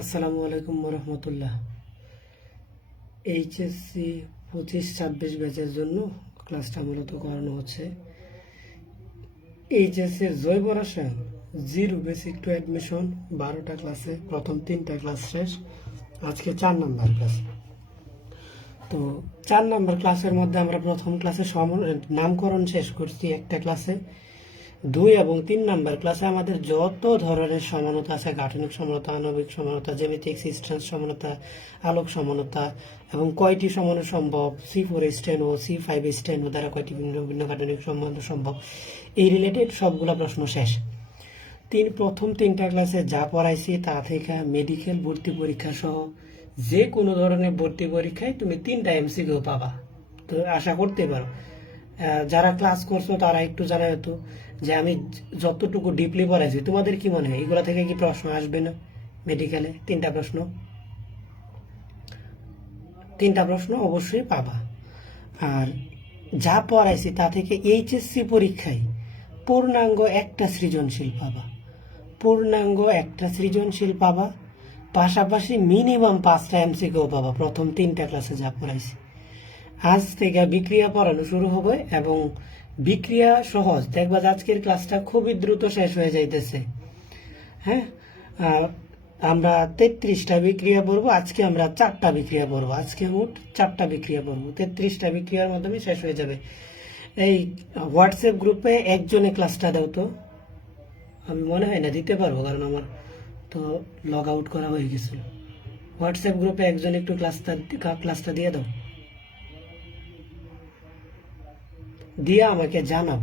আসসালামু আলাইকুম রহমতুল্লাহ। এইচএসসি 25-26 ব্যাচের জন্য ক্লাসটা মূলত করানো হচ্ছে। এইচএসসির জৈব রসায়ন জিরো বেসিক টু অ্যাডমিশন 12টা ক্লাসে প্রথম 3টা ক্লাস শেষ, আজকে 4 নাম্বার ক্লাস। তো 4 নাম্বার ক্লাসের মধ্যে আমরা প্রথম ক্লাসে নামকরণ শেষ করছি একটা ক্লাসে। 2 এবং 3 নাম্বার ক্লাসে আমাদের যত ধরনের সমানতা আছে, গাঠনিক সমানতা, আণবিক সমানতা, জ্যামিতিক সিস্টেম সমানতা, আলোক সমানতা এবং কয়টি সমানু সম্ভব, C4 স্টেনো, C5 স্টেনো দ্বারা কয়টি ভিন্ন ভিন্ন গাঠনিক সমানু সম্ভব, এই রিলেটেড সবগুলা প্রশ্ন শেষ। প্রথম 3টা ক্লাসে যা পড়াইছি তা থেকে মেডিকেল ভর্তি পরীক্ষা সহ যে কোনো ধরনের ভর্তি পরীক্ষায় তুমি 3টা MCQ পাবা, তো আশা করতে পারো। যারা ক্লাস করছো তারা একটু জানা হতো যে আমি যতটুকু ডিপলি পড়াইছি, তোমাদের কি মনে হয় এগুলা থেকে কি প্রশ্ন আসবে না? মেডিকেলে 3টা প্রশ্ন অবশ্যই পাবা। আর যা পড়াইছি তা থেকে এইচএসসি পরীক্ষায় পূর্ণাঙ্গ একটা সৃজনশীল পাবা, পাশাপাশি মিনিমাম 5টা MCQ পাবা প্রথম 3টা ক্লাসে যা পড়াইছি। আজ থেকে বিক্রিয়া পড়ানো শুরু হবে এবং বিক্রিয়া সহজ দেখবা, আজকের ক্লাসটা খুবই দ্রুত শেষ হয়ে যাইতেছে। হ্যাঁ, আমরা 33টা বিক্রিয়া পড়বো, আজকে আমরা 4টা বিক্রিয়া পড়বো। আজকে মোট 4টা বিক্রিয়া পড়বো, 33টা বিক্রিয়ার মাধ্যমে শেষ হয়ে যাবে। এই হোয়াটসঅ্যাপ গ্রুপে একজনে ক্লাসটা দাও তো, আমি মনে হয় না দিতে পারবো, কারণ আমার তো লগ আউট করা হয়ে গেছিল। হোয়াটসঅ্যাপ গ্রুপে একজন একটু ক্লাসটা দিয়ে দাও, দিয়ে আমাকে জানাও।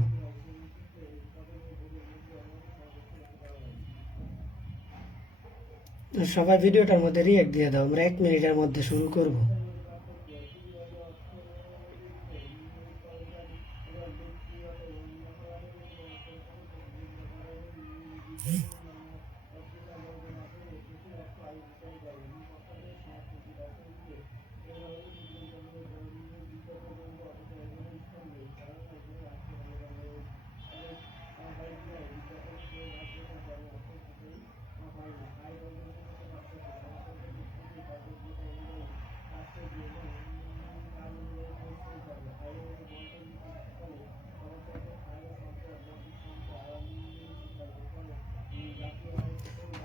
সবাই ভিডিওটার মধ্যে রিঅ্যাক্ট দিয়ে দাও, আমরা 1 মিনিটের মধ্যে শুরু করব।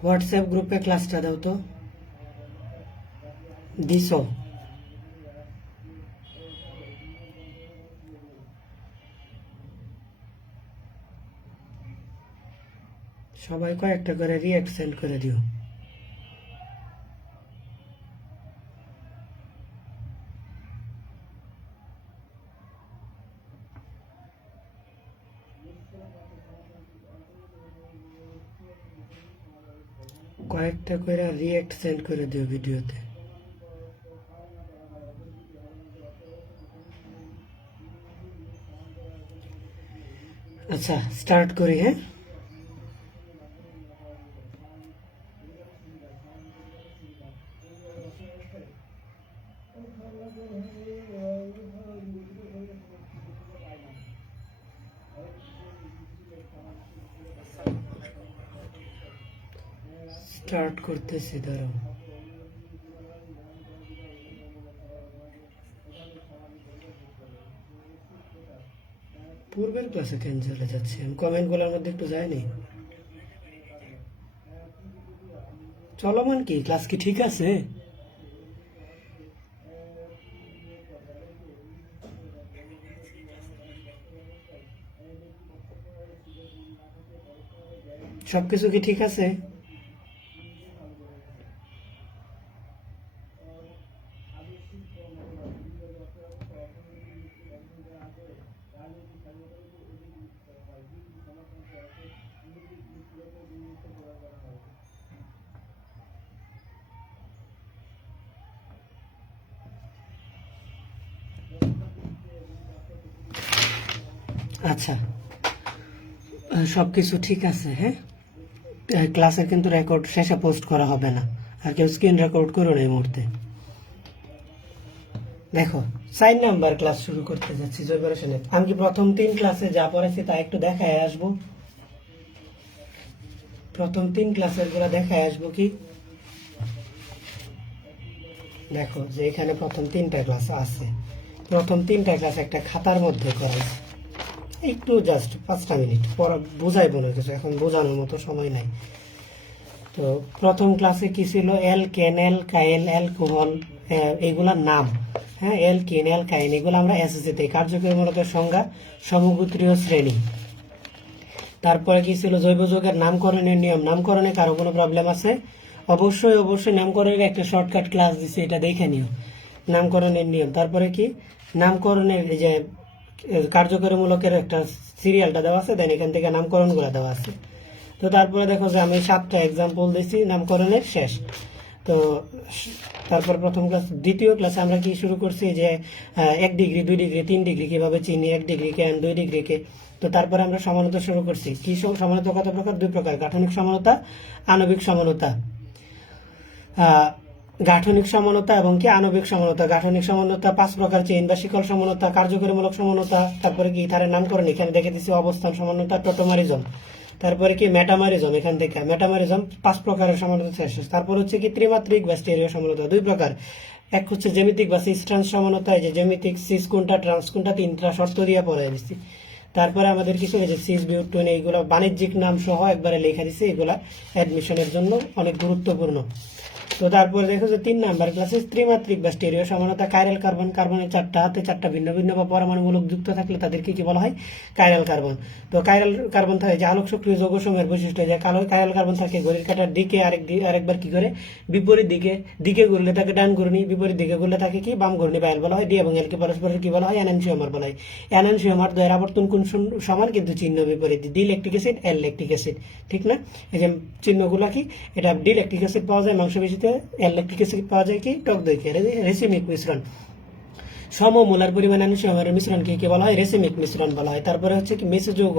হোয়াটসঅ্যাপ গ্রুপে ক্লাসটা দাও তো, দিছো? সবাই কয়েকটা করে রিঅ্যাক্ট সেন্ড করে দিও। কয়েকটা করে রিঅ্যাক্ট সেন্ড করে দিও ভিডিওতে। আচ্ছা, স্টার্ট করি। হ্যাঁ, স্টার্ট করতেছি, দাঁড়াও। পূর্বের ক্লাসে কেন চলে যাচ্ছে? আমি কমেন্টগুলোর মধ্যে একটু যাইনি। চলমান কি ক্লাস কি ঠিক আছে? সবকিছু কি ঠিক আছে? আচ্ছা, সবকিছু ঠিক আছে। হ্যাঁ, ক্লাসের কিন্তু রেকর্ড শেষে পোস্ট করা হবে না, আর কেউ স্ক্রিন রেকর্ড করো না এই মুহূর্তে। দেখো, 4 নাম্বার ক্লাস শুরু করতে যাচ্ছি জৈব রসায়নের। আমি কি প্রথম 3 ক্লাসে যা পড়াইছি তা একটু দেখায় আসবো? প্রথম 3 ক্লাসের গুলা দেখায় আসবো কি? দেখো যে এখানে প্রথম 3টা ক্লাস আছে, প্রথম 3টা ক্লাস একটা খাতার মধ্যে করাইছে, একটু জাস্ট 5টা মিনিট পর বোঝাই মনে কিছু, এখন বোঝানোর মতো সময় নাই। তো প্রথম ক্লাসে কি ছিল, অ্যালকেন, কাইল, অ্যালকোহল, এগুলার নাম, হ্যাঁ, অ্যালকিন, অ্যালকাইন, এগুলো আমরা এসএসসিতে কার্যকরী মূলকের সংজ্ঞা, সমগোত্রীয় শ্রেণী। তারপরে কি ছিল, জৈব যৌগের নামকরণের নিয়ম। নামকরণে কারো কোনো প্রবলেম আছে? অবশ্যই অবশ্যই নামকরণের একটা শর্টকাট ক্লাস দিছে, এটা দেখে নিও, নামকরণের নিয়ম। তারপরে কি, নামকরণের এই যে কার্যকরী মূলকের একটা সিরিয়ালটা দেওয়া আছে, দেন এখান থেকে নামকরণগুলো দেওয়া আছে। তো তারপরে দেখো যে আমি 7টা এক্সাম্পল দিছি নামকরণের, শেষ। তো তারপর প্রথম ক্লাস, দ্বিতীয় ক্লাসে আমরা কি শুরু করছি যে 1 ডিগ্রি, 2 ডিগ্রি, 3 ডিগ্রি কিভাবে চিনি, 1 ডিগ্রিকে এন্ড 2 ডিগ্রিকে। তো তারপরে আমরা সমানতা শুরু করছি। কি সমানতা কত প্রকার? 2 প্রকার, গাঠনিক সমানতা, আণবিক সমানতা। গাঠনিক সমানতা এবং কি আণবিক সমানতা। গাঠনিক সমানতা 5 প্রকার, চেইন বা শিকল সমানতা, কার্যকরীমূলক সমানতা, তারপরে কি ইথারের নামকরণ, এখানে দেখে দিচ্ছি অবস্থান সমানতা, টোটোমারিজম, তারপরে কি মেটামারিজম, এখান থেকে মেটামারিজম 5 প্রকারের সমানতা শেষ। তারপর হচ্ছে কি ত্রিমাত্রিক বা স্টেরিও সমানতা 2 প্রকার, এক হচ্ছে জ্যামিতিক বা সিস ট্রান্স সমানতা, এই যে জ্যামিতিক, সিস কোনটা, ট্রান্স কোনটা, 3টা শর্ত দিয়ে পড়াই দিচ্ছি। তারপরে আমাদের কিছু এই যে সিস বিউটেন, এইগুলো বাণিজ্যিক নাম সহ একবারে লেখা দিচ্ছে, এগুলা অ্যাডমিশনের জন্য অনেক গুরুত্বপূর্ণ। তো তারপরে দেখো যে 3 নাম্বার ক্লাসে ত্রিমাত্রিক বা স্টেরিও সমানতা, কাইরাল কার্বন, কার্বনের 4টা হাতে 4টা ভিন্ন ভিন্ন বা পরমাণুমূলক যুক্ত থাকলে তাদেরকে কি বলা হয়? Chiral carbon. তো কাইরাল কার্বন থাকে যে আলোক সক্রিয় যৌগসমূহের বৈশিষ্ট্য, যে কাইরাল কার্বন থাকে ঘড়ির কাঁটার দিকে, আরেকবার কি করে বিপরীত দিকে ঘুরলে তাকে ডান ঘূর্ণি, বিপরীত দিকে ঘুরলে তাকে কি বাম ঘূর্ণি বা এল বলা হয়। ডি এবং এলকে পরস্পরের কি বলা হয়? এনানসিওমার বলা হয়। এনানসিওমার দ্বয়ের আবর্তন কোণ সমান কিন্তু চিহ্ন বিপরীত, ডি ল্যাকটিক অ্যাসিড, এল ল্যাকটিক অ্যাসিড, ঠিক না? এই যে চিহ্নগুলা কি, এটা ডি ল্যাকটিক অ্যাসিড পাওয়া যায় মাংসপেশিতে, এল ল্যাকটিক অ্যাসিড পাওয়া যায় কি টক দইকে, রেসিমিক মিশ্রণ। সমমোলার পরিমাণ আনুষঙ্গের মিশ্রণকে কি বলা হয়? রেসিমিক মিশ্রণ বলা হয়। তারপরে হচ্ছে কি মেসোযৌগ,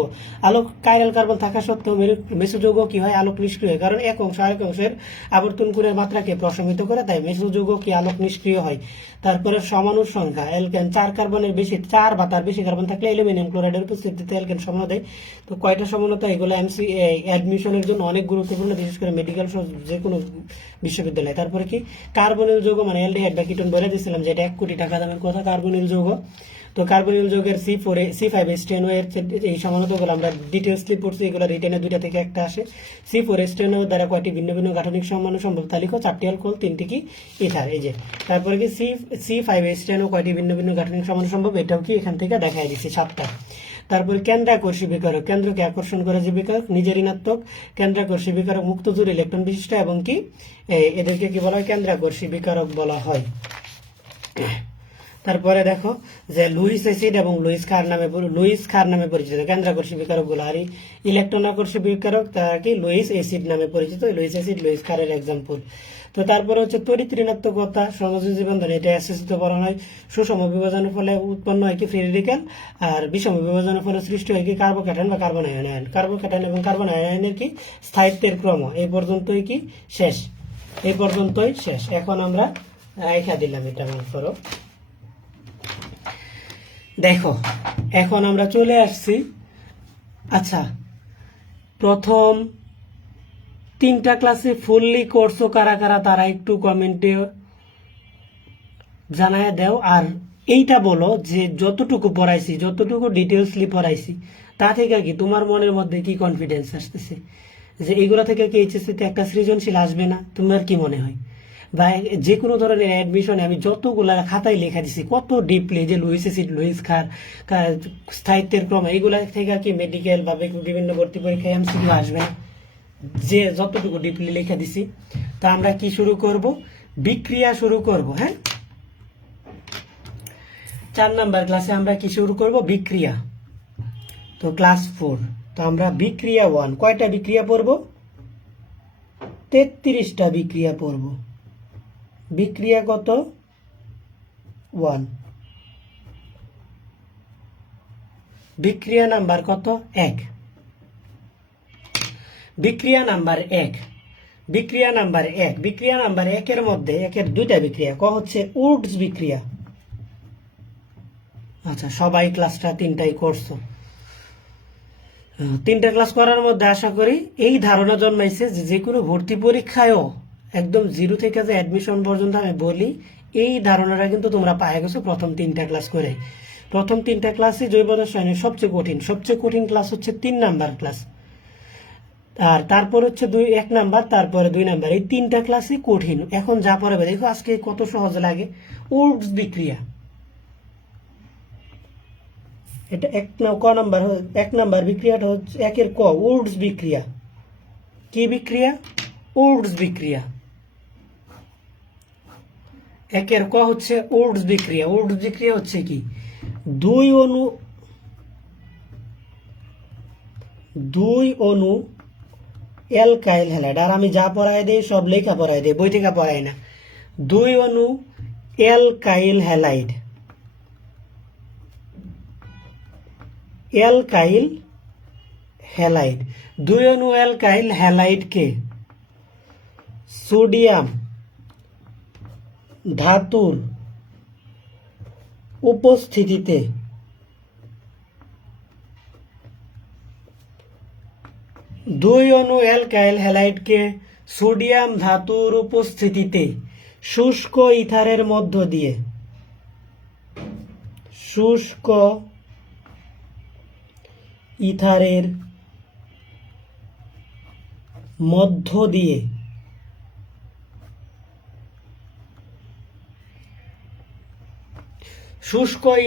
আলোক কাইরাল কার্বন থাকা সত্ত্বেও মেসোযৌগ কি হয়? আলোক নিষ্ক্রিয় হয়, কারণ এক অংশ আরেক অংশের আবর্তন কোণের মাত্রাকে প্রশমিত করে, তাই মেসোযৌগ কি আলোক নিষ্ক্রিয় হয়। তারপরে সমাণুর সংখ্যা, অ্যালকেন 4 কার্বনের বেশি, 4 বা তার বেশি কার্বন থাকলে অ্যালুমিনিয়াম ক্লোরাইডের উপস্থিতিতে অ্যালকেন সমান দেয়। তো কয়টা সমানতা? এগুলো এমসি অ্যাডমিশনের জন্য অনেক গুরুত্বপূর্ণ, বিশেষ করে মেডিকেল যে কোনো বিশ্ববিদ্যালয়। তারপরে কি কার্বনিল যৌগ, মানে অ্যালডিহাইড বা কিটোন বলে দিয়েছিলাম যে এটা 1 কোটি টাকা দামের কথা, কার্বনিল যৌগ। তো কার্বনিল যৌগের C5H10O এর এই সমানতাগুলো আমরা ডিটেইলসলি পড়ছি, এগুলো রিটেনে 2টা থেকে একটা আসে। C4H10O দ্বারা কয়টি ভিন্ন ভিন্ন গাঠনিক সম্বন্ধ সম্ভব? তালিকা 4টি অ্যালকোহল, 3টি কি ইথার। এই যে তারপরে কি C5H10O কয়টি ভিন্ন ভিন্ন গাঠনিক সম্বন্ধ সম্ভব, এটাও কি এখান থেকে দেখাই দিচ্ছি 7টা। তারপরে কেন্দ্রাকর্ষী বিকারক, কেন্দ্রকে আকর্ষণ করে যে বিকারক, নিজের ঋণাত্মক। কেন্দ্রাকর্ষী বিকারক মুক্ত জোড় ইলেকট্রন বিশিষ্ট এবং কি এদেরকে কি বলা হয়? কেন্দ্রাকর্ষী বিকারক বলা হয়। তারপরে দেখো যে লুইস অ্যাসিড এবং লুইস ক্ষার নামে পরিচিত কেন্দ্রাকর্ষী বিকারক গুলো, আর ইলেকট্রন আকর্ষী বিকারক তারা কি লুইস অ্যাসিড নামে পরিচিত। লুইস অ্যাসিড লুইস ক্ষারের এক্সাম্পল। তো তারপরে হচ্ছে তড়িৎ ঋণাত্মকতা, সমযোজী বন্ধন, এটা এসএসসিতে পড়া হয়। সুষম বিভাজনের ফলে উৎপন্ন হয় কি ফ্রি রেডিক্যাল, আর বিষম বিভাজনের ফলে সৃষ্টি হয় কি কার্বোক্যাটায়ন বা কার্বন আয়ন। কার্বোক্যাটায়ন এবং কার্বন আয়নের কি স্থায়িত্বের ক্রম, এই পর্যন্তই কি শেষ, এই পর্যন্তই শেষ। এখন আমরা রেখা দিলাম, এটা মনে করো। দেখো এখন আমরা চলে আসছি, আচ্ছা প্রথম 3টা ক্লাসে ফুললি করছো কারা কারা, তারা একটু কমেন্টে জানায় দাও। আর এইটা বলো যে যতটুকু পড়াইছি, যতটুকু ডিটেলসলি পড়াইছি, তা থেকে কি তোমার মনের মধ্যে কি কনফিডেন্স আসতেছে যে এগুলো থেকে কি এইচএসসিতে একটা সৃজনশীল আসবে না? তোমার কি মনে হয়? বা যে কোনো ধরনের অ্যাডমিশনে আমি যতগুলা খাতায় লেখা দিছি কত ডিপলি, যে লুইস অ্যাসিড লুইস ক্ষার স্থায়িত্বের ক্রম, এইগুলা থেকে কি মেডিকেল বা বিভিন্ন ভর্তি পরীক্ষায় এমসিকিউ আসবে না? যে যতটুকু ডিপলি লেখা দিছি। তো আমরা কি শুরু করব? বিক্রিয়া শুরু করব। হ্যাঁ, 4 নাম্বার ক্লাসে আমরা কি শুরু করব? বিক্রিয়া। তো ক্লাস 4, তো আমরা বিক্রিয়া 1, কয়টা বিক্রিয়া পড়ব? 33টা বিক্রিয়া পড়ব। বিক্রিয়া কত? 1। বিক্রিয়া নাম্বার কত? 1। বিক্রিয়া নাম্বার 1, বিক্রিয়া নাম্বার 1, বিক্রিয়া নাম্বার 1 এর মধ্যে একের 2টা বিক্রিয়া, ক হচ্ছে উডস বিক্রিয়া। আচ্ছা সবাই ক্লাসটা 3টাই করছো। 3টা ক্লাস করার মধ্যে আশা করি এই ধারণা জন্মাইছে যে যে কোনো ভর্তি পরীক্ষায়ও একদম 0 থেকে যে অ্যাডমিশন পর্যন্ত আমি বলি এই ধারণাটা কিন্তু তোমরা পায়ে গেছো প্রথম 3টা ক্লাস করে। প্রথম 3টা ক্লাসে জৈব রসায়নের সবচেয়ে কঠিন ক্লাস হচ্ছে 3 নাম্বার ক্লাস, আর তারপর হচ্ছে 1 নাম্বার, তারপরে 2 নাম্বার, এই 3টা ক্লাসই কঠিন। এখন যা পড়াবে দেখো আজকে কত সহজ লাগে। উডস বিক্রিয়া, এটা এক নাম্বার বিক্রিয়াটা হচ্ছে 1-এর ক, উডস বিক্রিয়া। কি বিক্রিয়া? উডস বিক্রিয়া। 1-এর ক হচ্ছে উডস বিক্রিয়া। উডস বিক্রিয়া হচ্ছে কি? দুই অণু অ্যালকাইল হ্যালাইড। আর আমি যা পড়াই দেই সব লেখা পড়াই দেই, বই থেকে পড়াই না। 2 অণু অ্যালকাইল হ্যালাইড, অ্যালকাইল হ্যালাইড। 2 অণু অ্যালকাইল হ্যালাইডকে সোডিয়াম ধাতুর উপস্থিতিতে সোডিয়াম ধাতুর উপস্থিতিতে শুষ্ক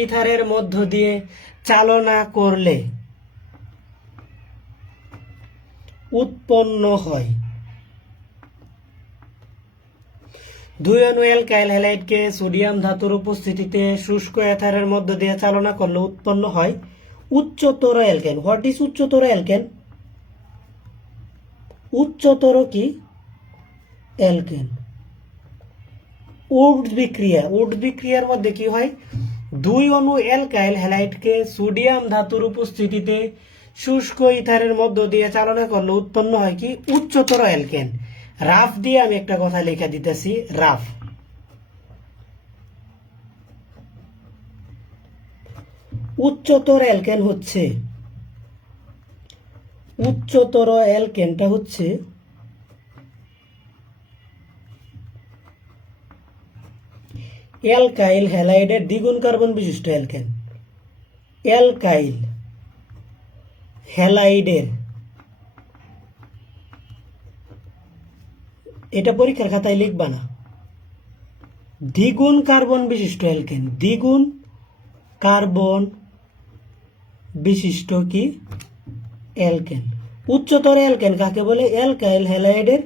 ইথারের মধ্য দিয়ে চালনা করলে উৎপন্ন হয়। 2 অণু অ্যালকাইল হ্যালাইডকে সোডিয়াম ধাতুর উপস্থিতিতে শুষ্ক ইথারের মধ্য দিয়ে চালনা করলে উৎপন্ন হয় উচ্চতর অ্যালকেন। হোয়াট ইজ উচ্চতর অ্যালকেন? উচ্চতর কি? অ্যালকেন। উডস বিক্রিয়ার মধ্যে কি হয়? 2 অণু অ্যালকাইল হ্যালাইডকে সোডিয়াম ধাতুর উপস্থিতিতে শুষ্ক ইথারের মধ্য দিয়ে চালনা করলে উৎপন্ন হয় কি? উচ্চতর অ্যালকেন। রাফ দিয়ে আমি একটা কথা লেখা দিতেছি, রাফ। উচ্চতর অ্যালকেনটা হচ্ছে অ্যালকাইল হ্যালাইডের দ্বিগুণ কার্বন বিশিষ্ট অ্যালকেন। অ্যালকাইল হ্যালাইডের, এটা পরীক্ষার খাতায় লিখবা না, দ্বিগুণ কার্বন বিশিষ্ট অ্যালকেন। দ্বিগুণ কার্বন বিশিষ্ট কি? অ্যালকেন। উচ্চতর অ্যালকেন কাকে বলে? অ্যালকাইল হ্যালাইডের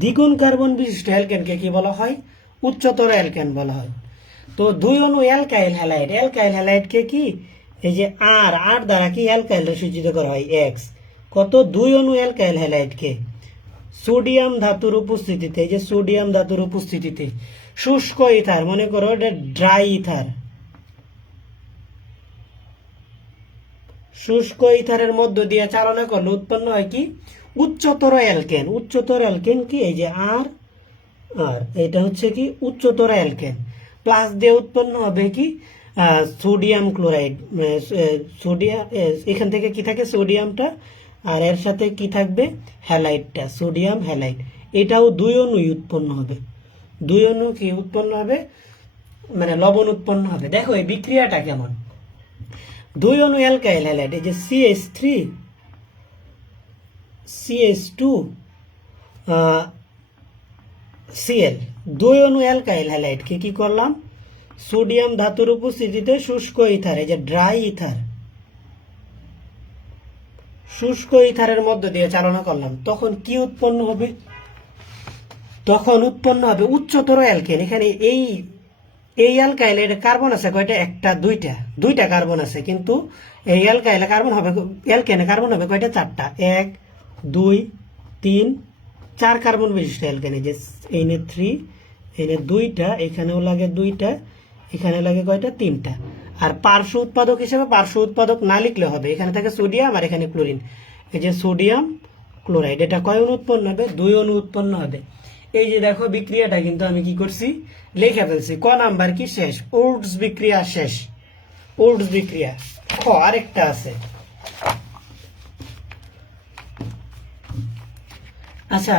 দ্বিগুণ কার্বন বিশিষ্ট অ্যালকেনকে কি বলা হয়? উচ্চতর অ্যালকেন বলা হয়। তো 2 অণু অ্যালকাইল হ্যালাইডকে কি এই যে আর দ্বারা কি অ্যালকাইল সূচিত করা হয়? এক্স। কত? 2 অণু অ্যালকাইল হ্যালাইডকে সোডিয়াম ধাতুর উপস্থিতিতে, এই যে সোডিয়াম ধাতুর উপস্থিতিতে শুষ্ক ইথার, মনে করো এটা ড্রাই ইথার, শুষ্ক ইথারের মধ্য দিয়ে চালনা করলে উৎপন্ন হয় কি? উচ্চতর অ্যালকেন। উচ্চতর অ্যালকেন কি? এই যে আর এটা হচ্ছে কি? উচ্চতর অ্যালকেন। প্লাস দিয়ে উৎপন্ন হবে কি? Sodium chloride. সোডিয়াম, এখান থেকে কি থাকে? সোডিয়ামটা, আর এর সাথে কি থাকবে? হ্যালাইডটা, সোডিয়াম হ্যালাইড। এটাও 2 অণুই উৎপন্ন হবে। 2 অণু কি উৎপন্ন হবে? মানে লবণ উৎপন্ন হবে। দেখো এই বিক্রিয়াটা কেমন। 2 অণু অ্যালকাইল হ্যালাইড, এই যে CH3 CH2 Cl, 2 অণু অ্যালকাইল হ্যালাইডকে কি করলাম? সোডিয়াম ধাতুর উপস্থিতিতে শুষ্ক ইথার, এই যে ড্রাই ইথার, শুষ্ক ইথারের মধ্য দিয়ে চালনা করলাম। তখন কি উৎপন্ন হবে? তখন উৎপন্ন হবে উচ্চতর অ্যালকেন। এখানে এই অ্যালকাইলে কার্বন আছে কয়টা? একটা, দুইটা কার্বন আছে, কিন্তু এই অ্যালকাইলে কার্বন হবে, অ্যালকেনে কার্বন হবে কয়টা? 4টা। 1 2 3 4 কার্বন বিশিষ্ট অ্যালকেন। এই যে এনে 3, এনে 2টা, এখানেও লাগে 2টা, এখানে লাগে কয়টা? 3টা। আর পার্শ্ব উৎপাদক হিসেবে পার্শ্ব উৎপাদক না লিখলে হবে, এখানে থাকে সোডিয়াম আর এখানে ক্লোরিন। এই যে সোডিয়াম ক্লোরাইড, এটা কয় অণু উৎপন্ন হবে? 2 অণু উৎপন্ন হবে। এই যে দেখো বিক্রিয়াটা কিন্তু আমি কি করছি? লিখে ফেলছি। ক নাম্বার কি? শেষ। উডস বিক্রিয়া শেষ। উডস বিক্রিয়া। খ আরেকটা আছে। আচ্ছা,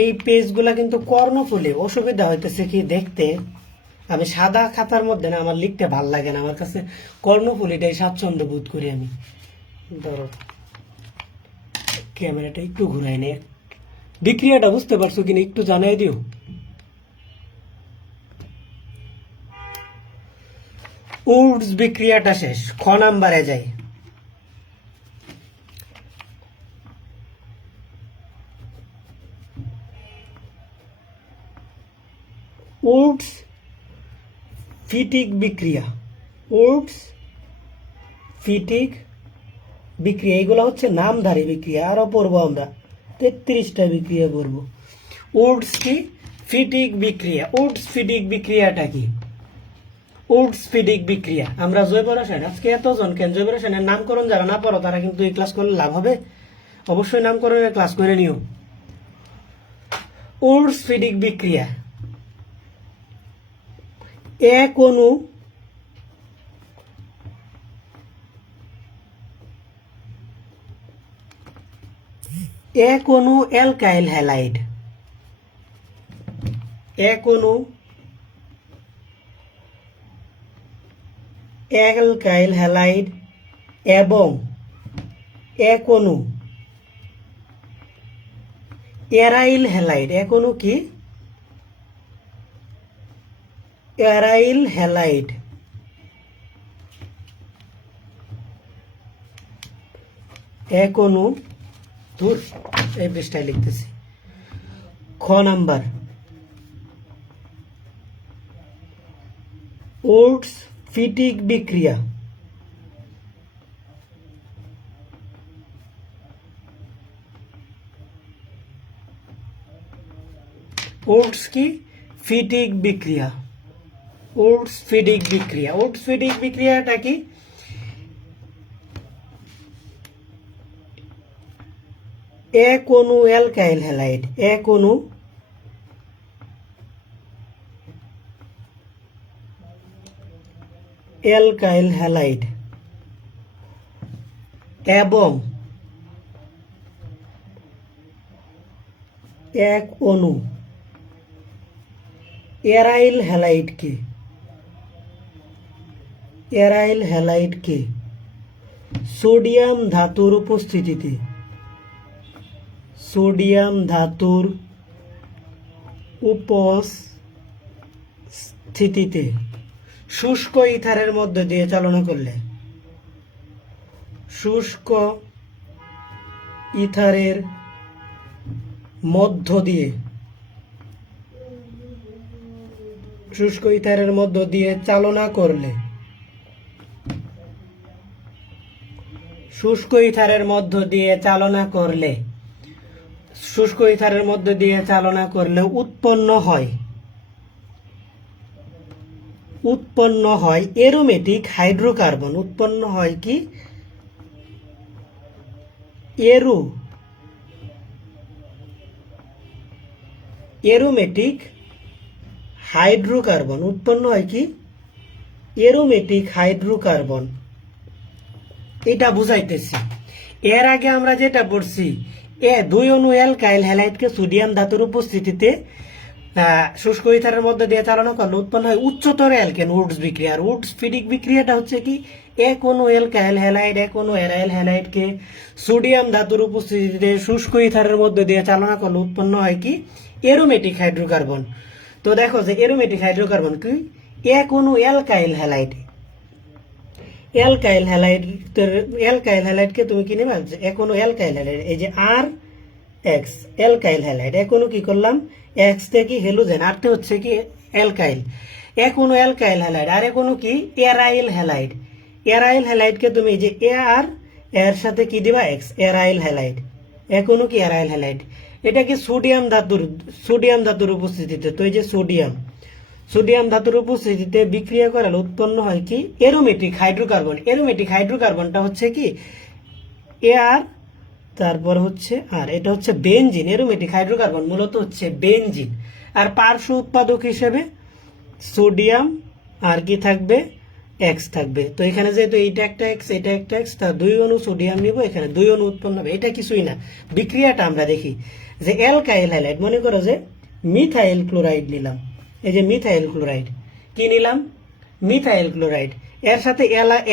এই পেজগুলা কিন্তু কর্ণফুলী, অসুবিধা হইতেছে কি দেখতে, আমি সাদা খাতার মধ্যে না আমার লিখতে ভাল লাগে না, আমার কাছে কর্ণফুলী এটাই স্বাচ্ছন্দ্য বোধ করি আমি। ধরো ক্যামেরাটা একটু ঘুরাই নে, বিক্রিয়াটা বুঝতে পারছো কিনা একটু জানাই দিও। উডস বিক্রিয়াটা শেষ, খ নাম্বারে যাই। উডস ফিটিক বিক্রিয়া, উডস ফিটিক বিক্রিয়া, এগুলো হচ্ছে নামধারী বিক্রিয়া। আরো পড়বো আমরা 33টা বিক্রিয়া পড়বো। উডস কি ফিটিক বিক্রিয়া, উডস ফিটিক বিক্রিয়াটা কি? উডস ফিটিক বিক্রিয়া আমরা জৈব রসায়ন, আজকে এতজন কেন জৈব রসায়নের নামকরণ যারা না পড়ো তারা কিন্তু এই ক্লাস করলে লাভ হবে, অবশ্যই নামকরণের ক্লাস করে নিও। উডস ফিটিক বিক্রিয়া, এক অণু অ্যালকাইল হ্যালাইড, এক অণু অ্যালকাইল হ্যালাইড এবং এক অণু অ্যারাইল হ্যালাইড। এক অণু কি? Aryl halide. এক অণু, ধুর এই পৃষ্ঠায় লিখতেছি। খ নাম্বার, উডস ফিটিক বিক্রিয়া, উডস কি ফিটিক বিক্রিয়া, উডস ফিটিক বিক্রিয়া। উডস ফিটিক বিক্রিয়াটা কি? এক অণু অ্যালকাইল হ্যালাইড, এক অণু অ্যালকাইল হ্যালাইড এবং এক অণু অ্যারাইল হ্যালাইডকে, অ্যারাইল হ্যালাইডকে সোডিয়াম ধাতুর উপস্থিতিতে, সোডিয়াম ধাতুর উপস্থিতিতে শুষ্ক ইথারের মধ্য দিয়ে চালনা করলে, শুষ্ক ইথারের মধ্য দিয়ে, শুষ্ক ইথারের মধ্য দিয়ে চালনা করলে, শুষ্ক ইথারের মধ্য দিয়ে চালনা করলে, শুষ্ক ইথারের মধ্য দিয়ে চালনা করলে উৎপন্ন হয়, উৎপন্ন হয় এরোমেটিক হাইড্রোকার্বন। উৎপন্ন হয় কি? Aromatic hydrocarbon. উৎপন্ন হয় কি? Aromatic hydrocarbon. এটা বুঝাইতেছি। এর আগে আমরা যেটা পড়ছি, দুই অণু অ্যালকাইল হ্যালাইডকে সোডিয়াম ধাতুর উপস্থিতিতে শুষ্ক ইথারের মধ্যে দিয়ে চালনা করলে উৎপন্ন হয় উচ্চতর অ্যালকেন, উডস বিক্রিয়া। আর উডস ফিটিক বিক্রিয়াটা হচ্ছে কি? এক অণু অ্যালকাইল হ্যালাইড, এক অণু অ্যারাইল হ্যালাইডকে সোডিয়াম ধাতুর উপস্থিতিতে শুষ্ক ইথারের মধ্যে দিয়ে চালনা করলে উৎপন্ন হয় কি? Aromatic hydrocarbon. তো দেখো যে এরোমেটিক হাইড্রোকার্বন কি? এক অণু alkyl halide, alkyl halide, alkyl হ্যালাইডকে তুমি কি নেবা? এক অণু অ্যালকাইল হ্যালাইড, এই যে আর এক্স অ্যালকাইল হ্যালাইড। এক অণু কি করলাম? এক্স থেকে হেলোজেন, আরটা হচ্ছে কি অ্যালকাইল। এক অণু অ্যালকাইল হ্যালাইড, আর এক অণু কি অ্যারাইল হ্যালাইড। অ্যারাইল হ্যালাইডকে তুমি যে এ আর এর সাথে কি দিবা? X, aryl halide. এক অণু কি অ্যারাইল হ্যালাইড। এটা কি সোডিয়াম ধাতুর উপস্থিতিতে। তো এই যে সোডিয়াম ধাতুর উপস্থিতিতে বিক্রিয়া করালে উৎপন্ন হয় কি? Aromatic hydrocarbon. এরোমেটিক হাইড্রোকার্বনটা হচ্ছে কি? এআর, তারপর হচ্ছে আর, এটা হচ্ছে বেনজিন। এরোমেটিক হাইড্রোকার্বন মূলত হচ্ছে বেনজিন। আর পার্শ্ব উৎপাদক হিসেবে সোডিয়াম আর কি থাকবে? এক্স থাকবে। তো এখানে যেহেতু এইটা একটা এক্স, এটা একটা এক্স, তা দুই অণু সোডিয়াম নিব, এখানে দুই অণু উৎপন্ন হবে। এটা কিছুই না। বিক্রিয়াটা আমরা দেখি যে অ্যালকাইল হ্যালাইড, মনে করো যে মিথাইল ক্লোরাইড নিলাম, এই যে মিথাইল ক্লোরাইড কি নিলাম, মিথাইল ক্লোরাইড, এর সাথে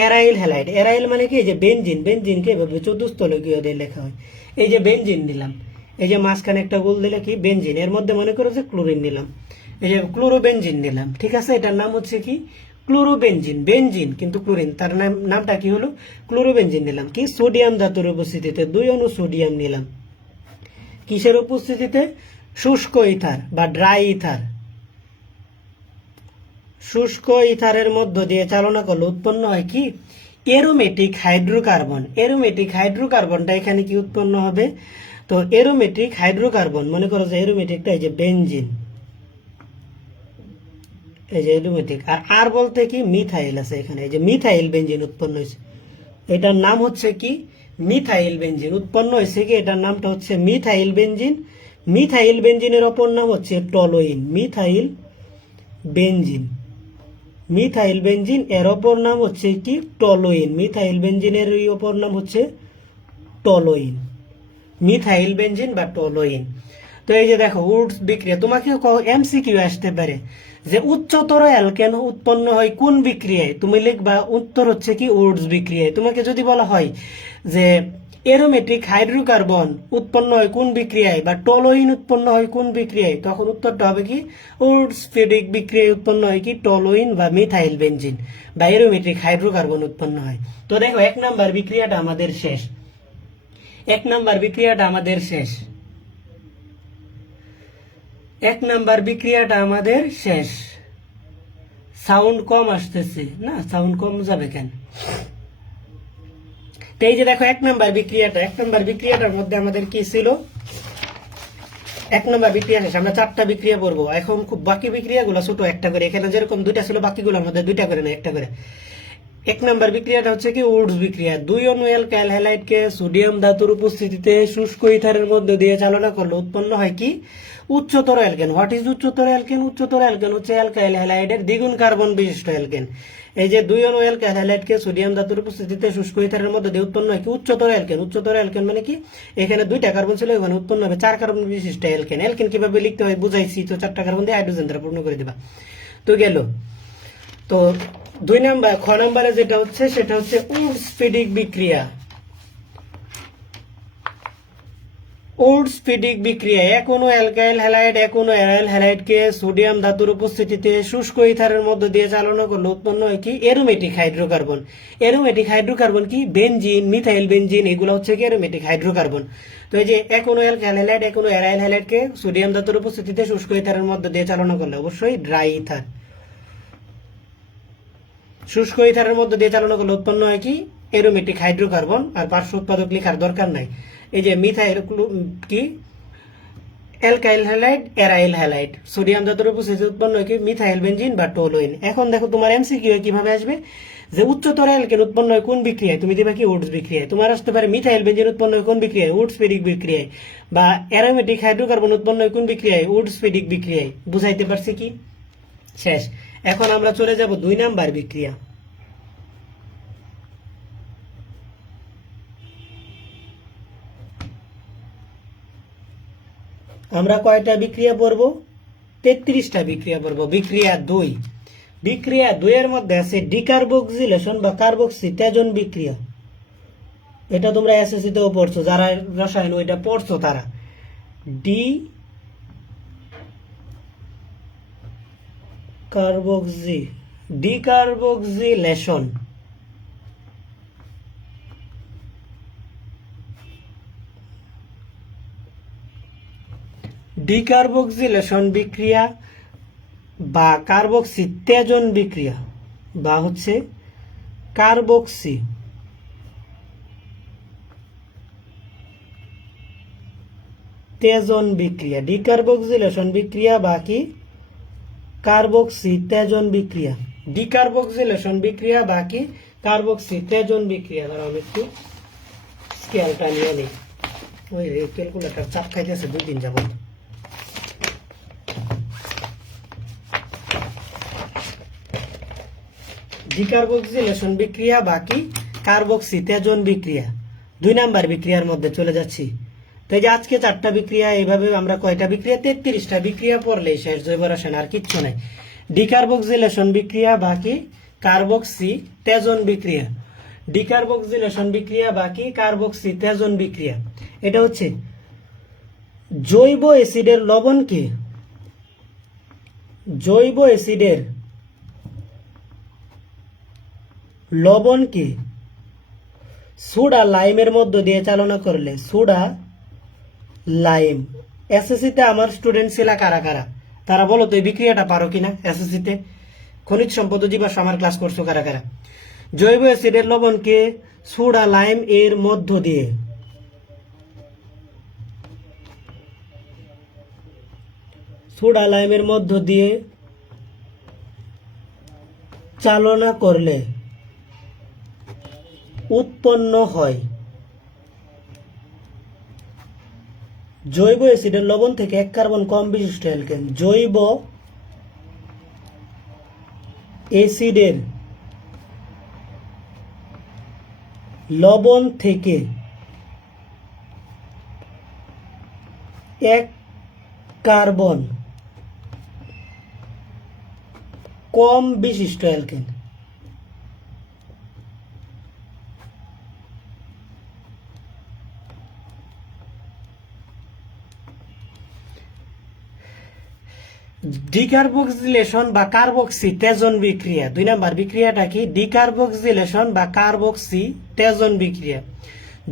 এরাইল হ্যালাইড। এরাইল মানে কি, এই যে বেনজিন, বেনজিনকে এভাবে চতুস্থলকীয় দিয়ে লেখা হয়। এই যে বেনজিন নিলাম, এই যে মাঝখানে একটা গোল দিলে কি বেনজিন, এর মধ্যে মনে করো যে ক্লোরিন নিলাম, এই যে ক্লোরোবেনজিন নিলাম, ঠিক আছে। এটার নাম হচ্ছে কি ক্লোরোবেনজিন, বেনজিন কিন্তু ক্লোরিন, তার নামটা কি হলো ক্লোরোবেনজিন নিলাম। কি সোডিয়াম ধাতুর উপস্থিতিতে 2 অণু সোডিয়াম নিলাম, কিসের উপস্থিতিতে, শুষ্ক ইথার বা ড্রাই ইথার। শুষ্ক ইথারের মধ্য দিয়ে চালনা করলে উৎপন্ন হয় কি এরোমেটিক হাইড্রোকার্বন। এরোমেটিক হাইড্রোকার্বনটা এখানে কি উৎপন্ন হবে, তো এরোমেটিক হাইড্রোকার্বন মনে করো যে এরোমেটিকটা এই যে বেনজিন, এই যে এরোমেটিক, আর বলতে কি মিথাইল আছে এখানে, এই যে মিথাইল বেনজিন উৎপন্ন হয়েছে, এটার নাম হচ্ছে কি মিথাইল বেনজিন উৎপন্ন হয়েছে কি, এটার নামটা হচ্ছে মিথাইল বেনজিন। মিথাইল বেনজিনের অপর নাম হচ্ছে toluene. Methyl benzene, methyl benzene এর অপর নাম হচ্ছে কি টলোইন। মিথাইল বেনজিনের অপর নাম হচ্ছে টলোইন, মিথাইল বেনজিন বা টলোইন। তো এই যে দেখো উডস বিক্রিয়া, তোমাকে এমসিকিউ আসতে পারে যে উচ্চতর অ্যালকেন উৎপন্ন হয় কোন বিক্রিয়ায়, তুমি লিখবা উত্তর হচ্ছে কি উডস বিক্রিয়ায়। তোমাকে যদি বলা হয় যে এরোমেটিক হাইড্রোকার্বন উৎপন্ন হয় কোন বিক্রিয়ায় বা টলোইন উৎপন্ন হয় কোন বিক্রিয়ায়, তখন উত্তরটা হবে কি উডস ফিডিক বিক্রিয়ায় উৎপন্ন হয় কি টলোইন বা মিথাইল বেনজিন বা এরোমেটিক হাইড্রোকার্বন উৎপন্ন হয়। তো দেখো 1 নাম্বার বিক্রিয়াটা আমাদের শেষ, 1 নাম্বার বিক্রিয়াটা আমাদের শেষ, 1 নাম্বার বিক্রিয়াটা আমাদের শেষ। সাউন্ড কম আসতেছে না, সাউন্ড কম যাবে কেন? তো এই যে দেখো 1 নাম্বার বিক্রিয়াটা, 1 নাম্বার বিক্রিয়াটার মধ্যে আমাদের কি ছিল, 1 নাম্বার বিক্রিয়া শেষ। আমরা 4টা বিক্রিয়া পড়বো এখন, খুব বাকি বিক্রিয়াগুলো ছোট একটা করে, এখানে যেরকম 2টা ছিল বাকিগুলোর মধ্যে 2টা করে না, একটা করে। 1 নাম্বার বিক্রিয়াটা হচ্ছে কি উডস বিক্রিয়া। 2 অণু অ্যালকাইল হ্যালাইডকে সোডিয়াম ধাতুর উপস্থিতিতে শুষ্ক ইথারের মধ্যে দিয়ে চালনা করলে উৎপন্ন হয় কি উচ্চতর অ্যালকেন। হোয়াট ইজ উচ্চতর অ্যালকেন? উচ্চতর অ্যালকেন হচ্ছে অ্যালকাইল হ্যালাইডের দ্বিগুণ কার্বন বিশিষ্ট অ্যালকেন। এই যে 2 অণু অ্যালকাইল হ্যালাইডকে সোডিয়াম ধাতুর উপস্থিতিতে শুষ্ক ইথারের মধ্যে দিয়ে উৎপন্ন হয় কি উচ্চতর অ্যালকেন। উচ্চতর অ্যালকেন মানে কি, এখানে 2টা কার্বন ছিল, এখানে উৎপন্ন হবে 4 কার্বন বিশিষ্ট অ্যালকেন। অ্যালকেন কিভাবে লিখতে হয় বুঝাইছি, তো 4টা কার্বন দিয়ে হাইড্রোজেন দ্বারা পূর্ণ করে দিবা। তো গেল। তো 2 নাম্বার খ নাম্বারে যেটা হচ্ছে সেটা হচ্ছে উডস ফিডিক বিক্রিয়া। উডস ফিডিক বিক্রিয়া, এক অণু অ্যালকাইল হ্যালাইড এক অণু অ্যারাইল হ্যালাইডকে সোডিয়াম ধাতুর উপস্থিতিতে শুষ্ক ইথারের মধ্য দিয়ে চালনা করলে উৎপন্ন হয় কি এরোমেটিক হাইড্রোকার্বন। এরোমেটিক হাইড্রোকার্বন কি বেনজিন, মিথাইল বেনজিন, এগুলো হচ্ছে কি এরোমেটিক হাইড্রোকার্বন। তো এই যে এক অণু অ্যালকাইল হ্যালাইড এক অণু অ্যারাইল হ্যালাইডকে সোডিয়াম ধাতুর উপস্থিতিতে শুষ্ক ইথারের মধ্য দিয়ে চালনা করলে অবশ্যই ড্রাই ইথার। শুষ্ক ইথারের মধ্যে দিয়ে চালনা করলে উৎপন্ন হয় কি এরোমেটিক হাইড্রোকার্বন। আর পার্শ্ব উৎপাদক লেখার দরকার নাই। এই যে মিথাইল কি alkyl halide aryl halide sodium ধাতুর উপস্থিতিতে উৎপন্ন হয় কি মিথাইল বেনজিন বা টলোইন। এখন দেখো তোমার এমসিকিউ কিভাবে আসবে, যে উচ্চতর অ্যালকেন উৎপন্ন হয় কোন বিক্রিয়ায়, তুমি দিবা কি উডস বিক্রিয়ায়। তোমার আসতে পারে মিথাইল বেনজিন উৎপন্ন হয় কোন বিক্রিয়ায়, উডস ফিডিক বিক্রিয়ায়। বা অ্যারোমেটিক হাইড্রোকার্বন উৎপন্ন হয় কোন বিক্রিয়ায়, উডস ফিডিক বিক্রিয়ায়। বুঝাইতে পারছি কি? শেষ। এখন আমরা চলে যাব 2 নাম্বার বিক্রিয়া। আমরা কয়টা বিক্রিয়া পড়ব? 33টা বিক্রিয়া পড়ব। বিক্রিয়া 2, বিক্রিয়া 2 এর মধ্যে আছে ডিকার্বক্সিলেশন বা কার্বক্সি ত্যাজন বিক্রিয়া। এটা তোমরা এসএসসি তেও পড়ছো, যারা রসায়ন ওইটা পড়ছো তারা। ডিকার্বক্সিলেশন, ডিকার্বক্সিলেশন বিক্রিয়া বা কার্বক্সি ত্যাজন বিক্রিয়া বা হচ্ছে কার্বক্সি ত্যাজন বিক্রিয়া। ডিকার্বক্সিলেশন বিক্রিয়া বা কি কার্বক্সি ত্যাজন বিক্রিয়া। ডিকার্বক্সিলেশন বিক্রিয়া বা কি কার্বক্সি ত্যাজন বিক্রিয়া। ধরো আমি একটু স্কেলটা নিয়ে নিই, ওই ক্যালকুলেটর চাপ খাইতেছে 2 দিন যাবত। ডিকার্বক্সিলেশন বিক্রিয়া বা কি কার্বক্সি ত্যাজন বিক্রিয়া। 2 নাম্বার বিক্রিয়ার মধ্যে চলে যাচ্ছি। তো এই যে আজকে 4টা বিক্রিয়া, এইভাবে আমরা কয়টা বিক্রিয়া 33টা বিক্রিয়া পড়লেই শেষ। জৈব রসায়ন আর কিচ্ছু নাই। ডিকার্বক্সিলেশন বিক্রিয়া বাকি কার্বক্সি তেজন বিক্রিয়া, ডিকার্বক্সিলেশন বিক্রিয়া বাকি কার্বক্সি তেজন বিক্রিয়া। এটা হচ্ছে জৈব অ্যাসিডের লবণকে সোডা লাইমের মধ্য দিয়ে চালনা করলে, সোডা লাইম। এসএসসিতে আমার স্টুডেন্ট ছিল কারা কারা, তারা বলো তো এই বিক্রিয়াটা পারো কিনা? এসএসসিতে খনিজ সম্পদ ও জীবাশ্ম আমার ক্লাস করছো কারা কারা? জৈব অ্যাসিডের লবণকে সোডা লাইম এর মধ্য দিয়ে চালনা করলে উৎপন্ন হয় জৈব অ্যাসিডের লবণ থেকে 1 কার্বন কম বিশিষ্ট অ্যালকেন। জৈব অ্যাসিডের লবণ থেকে 1 কার্বন কম বিশিষ্ট অ্যালকেন। ডিকার্বক্সিলেশন বা কার্বক্সি তেজন বিক্রিয়া। 2 নম্বর বিক্রিয়াটা কি? ডিকার্বক্সিলেশন বা কার্বক্সি তেজন বিক্রিয়া।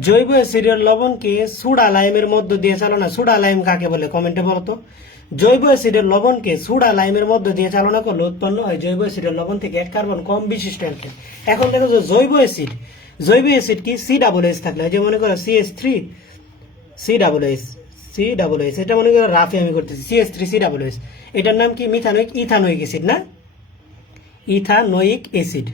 জৈব অ্যাসিডের লবণকে সোডা লাইমের মধ্য দিয়ে চালনা। সোডা লাইম কাকে বলে কমেন্টে বলতো। জৈব অ্যাসিডের লবণকে সোডা লাইমের মধ্য দিয়ে চালনা করলে উৎপন্ন হয় জৈব অ্যাসিডের লবণ থেকে 1 কার্বন কম বিশিষ্ট অ্যালকেন। এখন দেখো যে জৈব অ্যাসিড কি COOH থাকলে, যে মনে করো CH3 COOH, এটা মনে করো রাফে আমি করতেছি, CH3 COOH, এটার নাম কি? ইথানোয়িক অ্যাসিড না? Ethanoic acid.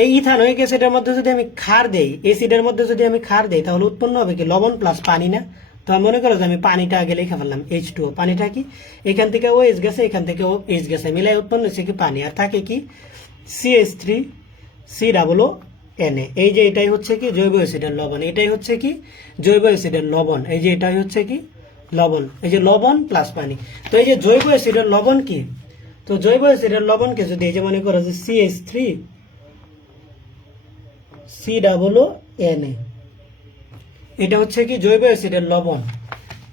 এই ইথানোয়িক অ্যাসিডের মধ্যে যদি আমি ক্ষার দেই, অ্যাসিডের মধ্যে যদি আমি ক্ষার দেই, তাহলে উৎপন্ন হবে কি? লবণ প্লাস পানি না? তো আমি মনে করো যে আমি পানিটা আগে লিখে ফেললাম H2O। পানিটা কি? এখান থেকে OH গেছে, এখান থেকে OH গেছে, মিলাই উৎপন্ন হচ্ছে কি? পানি। আর থাকে কি? CH3 COONA। এই যে এটাই হচ্ছে কি? জৈব অ্যাসিডের লবণ। এটাই হচ্ছে কি? জৈব অ্যাসিডের লবণ। এই যে এটাই হচ্ছে কি? লবণ। এই যে লবণ প্লাস পানি। তো এই যে জৈব অ্যাসিডের লবণ কি? তো জৈব অ্যাসিডের লবণকে যদি এই যে মনে করো যে CH3 COONA, এটা হচ্ছে কি? জৈব অ্যাসিডের লবণ।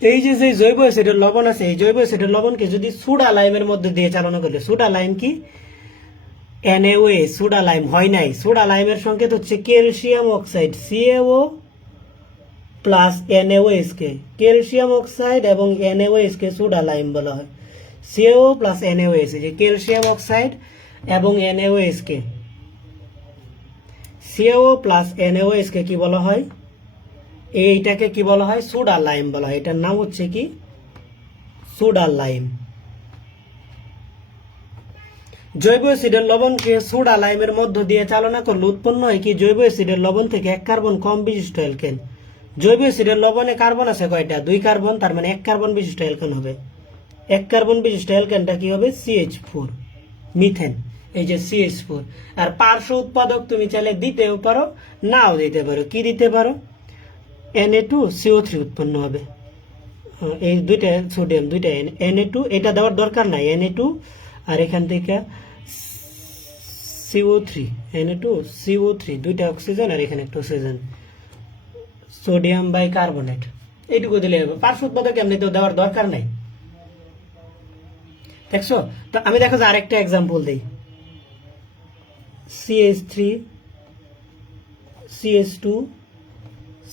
এই যে জৈব অ্যাসিডের লবণ আছে, এই জৈব অ্যাসিডের লবণকে যদি সোডা লাইমের মধ্যে দিয়ে চালনা করলে, সোডা লাইম কি? NaOH। সোডা লাইম হয় নাই। সোডা লাইমের সংকেত হচ্ছে calcium oxide, CaO plus NaOH কে। ক্যালসিয়াম অক্সাইড এবং NaOH কে সোডা লাইম বলা হয়। CaO প্লাস NaOH, যে ক্যালসিয়াম অক্সাইড এবং NaOH কে, CaO প্লাস NaOH কে কি বলা হয়? এইটাকে কি বলা হয়? সোডা লাইম বলা হয়। এটার নাম হচ্ছে কি? Soda lime. জৈব অ্যাসিডের লবণকে সোডা লাইমের মধ্য দিয়ে চালনা করলে উৎপন্ন হয় কি? জৈব অ্যাসিডের লবণ থেকে 1 কার্বন কম বিশিষ্ট অ্যালকেন। জৈব অ্যাসিডের লবণে কার্বন আছে কয়টা? 2 কার্বন, তার মানে 1 কার্বন বিশিষ্ট অ্যালকেন হবে। 1 কার্বন বিশিষ্ট অ্যালকেনটা কি হবে? CH4, methane. এই যে CH4। আর পার্শ্ব উৎপাদক তুমি চাইলে দিতেও পারো, নাও দিতে পারো। কি দিতে পারো? Na2CO3 উৎপন্ন হবে। এই দুইটা সোডিয়াম, দুইটা Na2, এটা দেওয়ার দরকার নাই। Na2 আর এখান থেকে Na2CO3, দুইটা অক্সিজেন আর এখানে একটা অক্সিজেন, সোডিয়াম বাইকার্বনেট, এইটুকু দিলে হবে। পার্শ্ব উৎপাদক এমনিতেও দেওয়ার দরকার নাই। দেখছো? তো আমি দেখো যে আরেকটা এক্সাম্পল দিই। CH3 CH2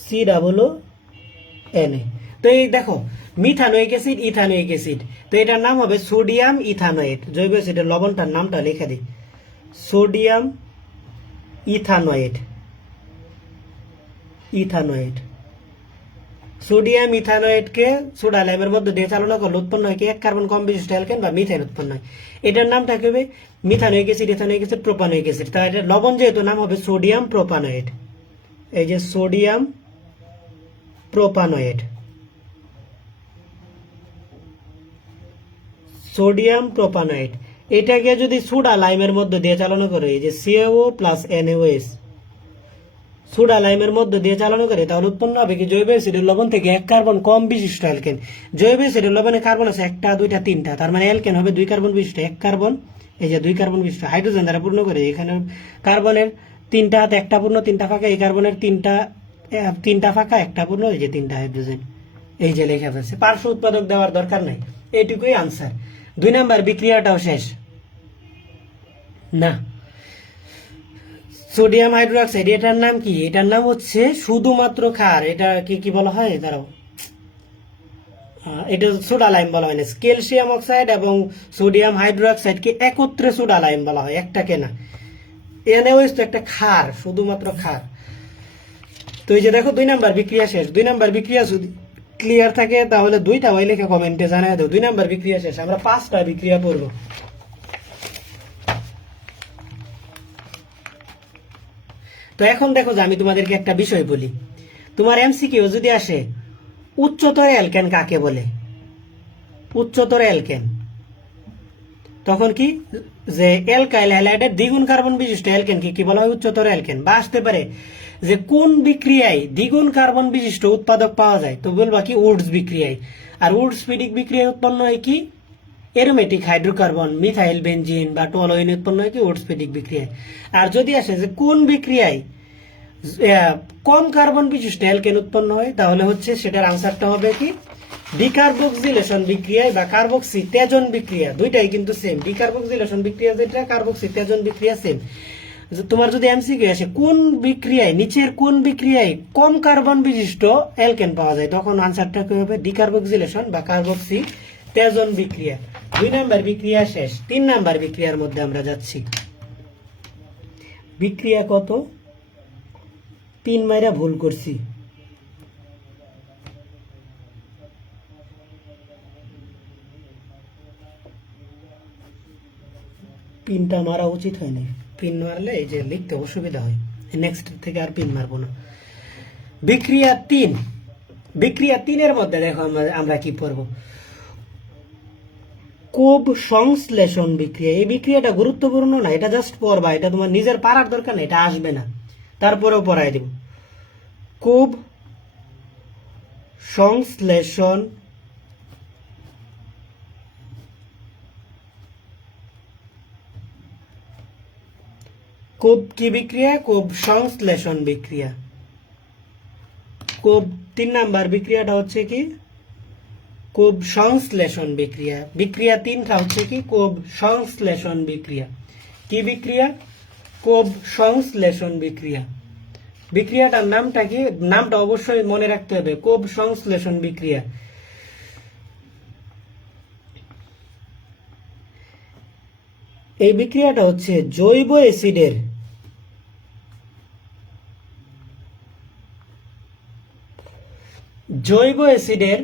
COONA। তো এই দেখো মিথানোয়িক অ্যাসিড, ইথানোয়িক অ্যাসিড, তো এটার নাম হবে সোডিয়াম ইথানোয়েট। জৈব অ্যাসিডের লবণটার নামটা লিখে দিই, সোডিয়াম ইথানোয়েট। সোডিয়াম ইথানোয়েটকে সোডা লাইমের মধ্যে দিয়ে চালনা করলে উৎপন্ন হয় কি? 1 কার্বন কম বিশিষ্ট অ্যালকেন বা মিথেন উৎপন্ন হয়। এটার নামটা কি হবে? Methanoic acid, ethanoic acid, propanoic acid. তাই এটা লবণ যেহেতু নাম হবে সোডিয়াম প্রোপানোয়েট। এই যে সোডিয়াম প্রোপানোয়েট, এটাকে যদি সোডা লাইমের মধ্যে দিয়ে চালনা করে, এই যে CaO প্লাস NaOH, সোডা লাইমের মধ্যে দিয়ে চালনা করে তাহলে উৎপন্ন হবে কি জৈব অ্যাসিডের লবণ থেকে 1 কার্বন কম বিশিষ্ট অ্যালকেন। জৈব অ্যাসিডের লবণে কার্বন আছে 1টা 2টা 3টা, তার মানে অ্যালকেন হবে 2 কার্বন বিশিষ্ট। 1 কার্বন, এই যে 2 কার্বন বিশিষ্ট হাইড্রোজেন দ্বারা পূর্ণ করে, এখানে কার্বনের 3টা হাতে 1টা পূর্ণ 3টা ফাঁকা, এই কার্বনের 3টা ফাঁকা 1টা পূর্ণ, এই যে 3টা হাইড্রোজেন, এই যে লেখা ফেলছে। পার্শ্ব উৎপাদক দেওয়ার দরকার নাই, এইটুকুই আনসার। 2 নাম্বার বিক্রিয়াটাও শেষ না। সোডিয়াম হাইড্রোক্সাইড, এটার নাম কি? এটার নাম হচ্ছে শুধুমাত্র ক্ষার। এটা কি বলা হয় দাঁড়াও, এটা সোডা লাইম বলা হয় না। ক্যালসিয়াম অক্সাইড এবং সোডিয়াম হাইড্রোক্সাইডকে একত্রে সোডা লাইম বলা হয়, একটাকে না। এনেও তো একটা ক্ষার, শুধুমাত্র ক্ষার। তো এই যে দেখো 2 নাম্বার বিক্রিয়া শেষ। 2 নাম্বার বিক্রিয়া যদি ক্লিয়ার থাকে তাহলে 2টা ওই লেখা কমেন্টে জানাই দাও। 2 নাম্বার বিক্রিয়া শেষ, আমরা 5টা বিক্রিয়া পড়বো। তো এখন দেখো যে আমি তোমাদেরকে একটা বিষয় বলি, তোমার এমসিকিউ যদি আসে উচ্চতর অ্যালকেন কাকে বলে, উচ্চতর অ্যালকেন, তখন কি যে অ্যালকাইল হ্যালাইডের দ্বিগুণ কার্বন বিশিষ্ট অ্যালকেনকে কি বলা হয়? উচ্চতর অ্যালকেন। বা আসতে পারে যে কোন বিক্রিয়ায় দ্বিগুণ কার্বন বিশিষ্ট উৎপাদক পাওয়া যায়, তো বলবা কি উডস বিক্রিয়ায়। আর উডস-ফিডিক বিক্রিয়ায় উৎপন্ন হয় কি? অ্যারোমেটিক হাইড্রোকার্বন, মিথাইল বেনজিন বা টলুইন উৎপন্ন হয় কি? উডস-ফিডিক বিক্রিয়ায়। আর যদি আসে যে কোন বিক্রিয়ায় কম কার্বন বিশিষ্ট অ্যালকেন উৎপন্ন হয়, তাহলে হচ্ছে সেটার আনসারটা হবে কি? ডিকার্বক্সিলেশন বিক্রিয়ায় বা কার্বক্সি তেজন বিক্রিয়া, দুইটাই কিন্তু সেম। ডিকার্বক্সিলেশন বিক্রিয়া যেটা, কার্বক্সি তেজন বিক্রিয়া সেম। তোমার যদি এমসিকিউ আসে কোন বিক্রিয়ায়, নিচের কোন বিক্রিয়ায় কম কার্বন বিশিষ্ট অ্যালকেন পাওয়া যায়, তখন আনসারটা কি হবে? ডিকার্বক্সিলেশন বা কার্বক্সি তেজন বিক্রিয়া। 2 নাম্বার বিক্রিয়া শেষ। 3 নাম্বার বিক্রিয়ার মধ্যে আমরা যাচ্ছি। বিক্রিয়া কত? 3 মাইরা ভুল করছি। পিনটা মারা উচিত হয়নি, পিন মারলে এই যে লিখতে অসুবিধা হয়। নেক্সট থেকে আর পিন মারবো না। বিক্রিয়া 3, বিক্রিয়া 3-এর মধ্যে দেখো আমরা কি পড়বো? কোব সংশ্লেষণ বিক্রিয়া। এই বিক্রিয়াটা গুরুত্বপূর্ণ না, এটা জাস্ট পড়বা, এটা তোমার নিজের পারার দরকার নেই, এটা আসবে না, তারপরেও পড়াই দেব। কোব সংশ্লেষণ কোব কি বিক্রিয়া? কোব সংশ্লেষণ বিক্রিয়া। কোব 3 নাম্বার বিক্রিয়াটা হচ্ছে কি? কোব সংশ্লেষণ বিক্রিয়া। বিক্রিয়া 3টা হচ্ছে কি? কোব সংশ্লেষণ বিক্রিয়া। কি বিক্রিয়া? কোব সংশ্লেষণ বিক্রিয়া। বিক্রিয়াটার নামটা কি? নামটা অবশ্যই মনে রাখতে হবে, কোব সংশ্লেষণ বিক্রিয়া। এই বিক্রিয়াটা হচ্ছে জৈব অ্যাসিডের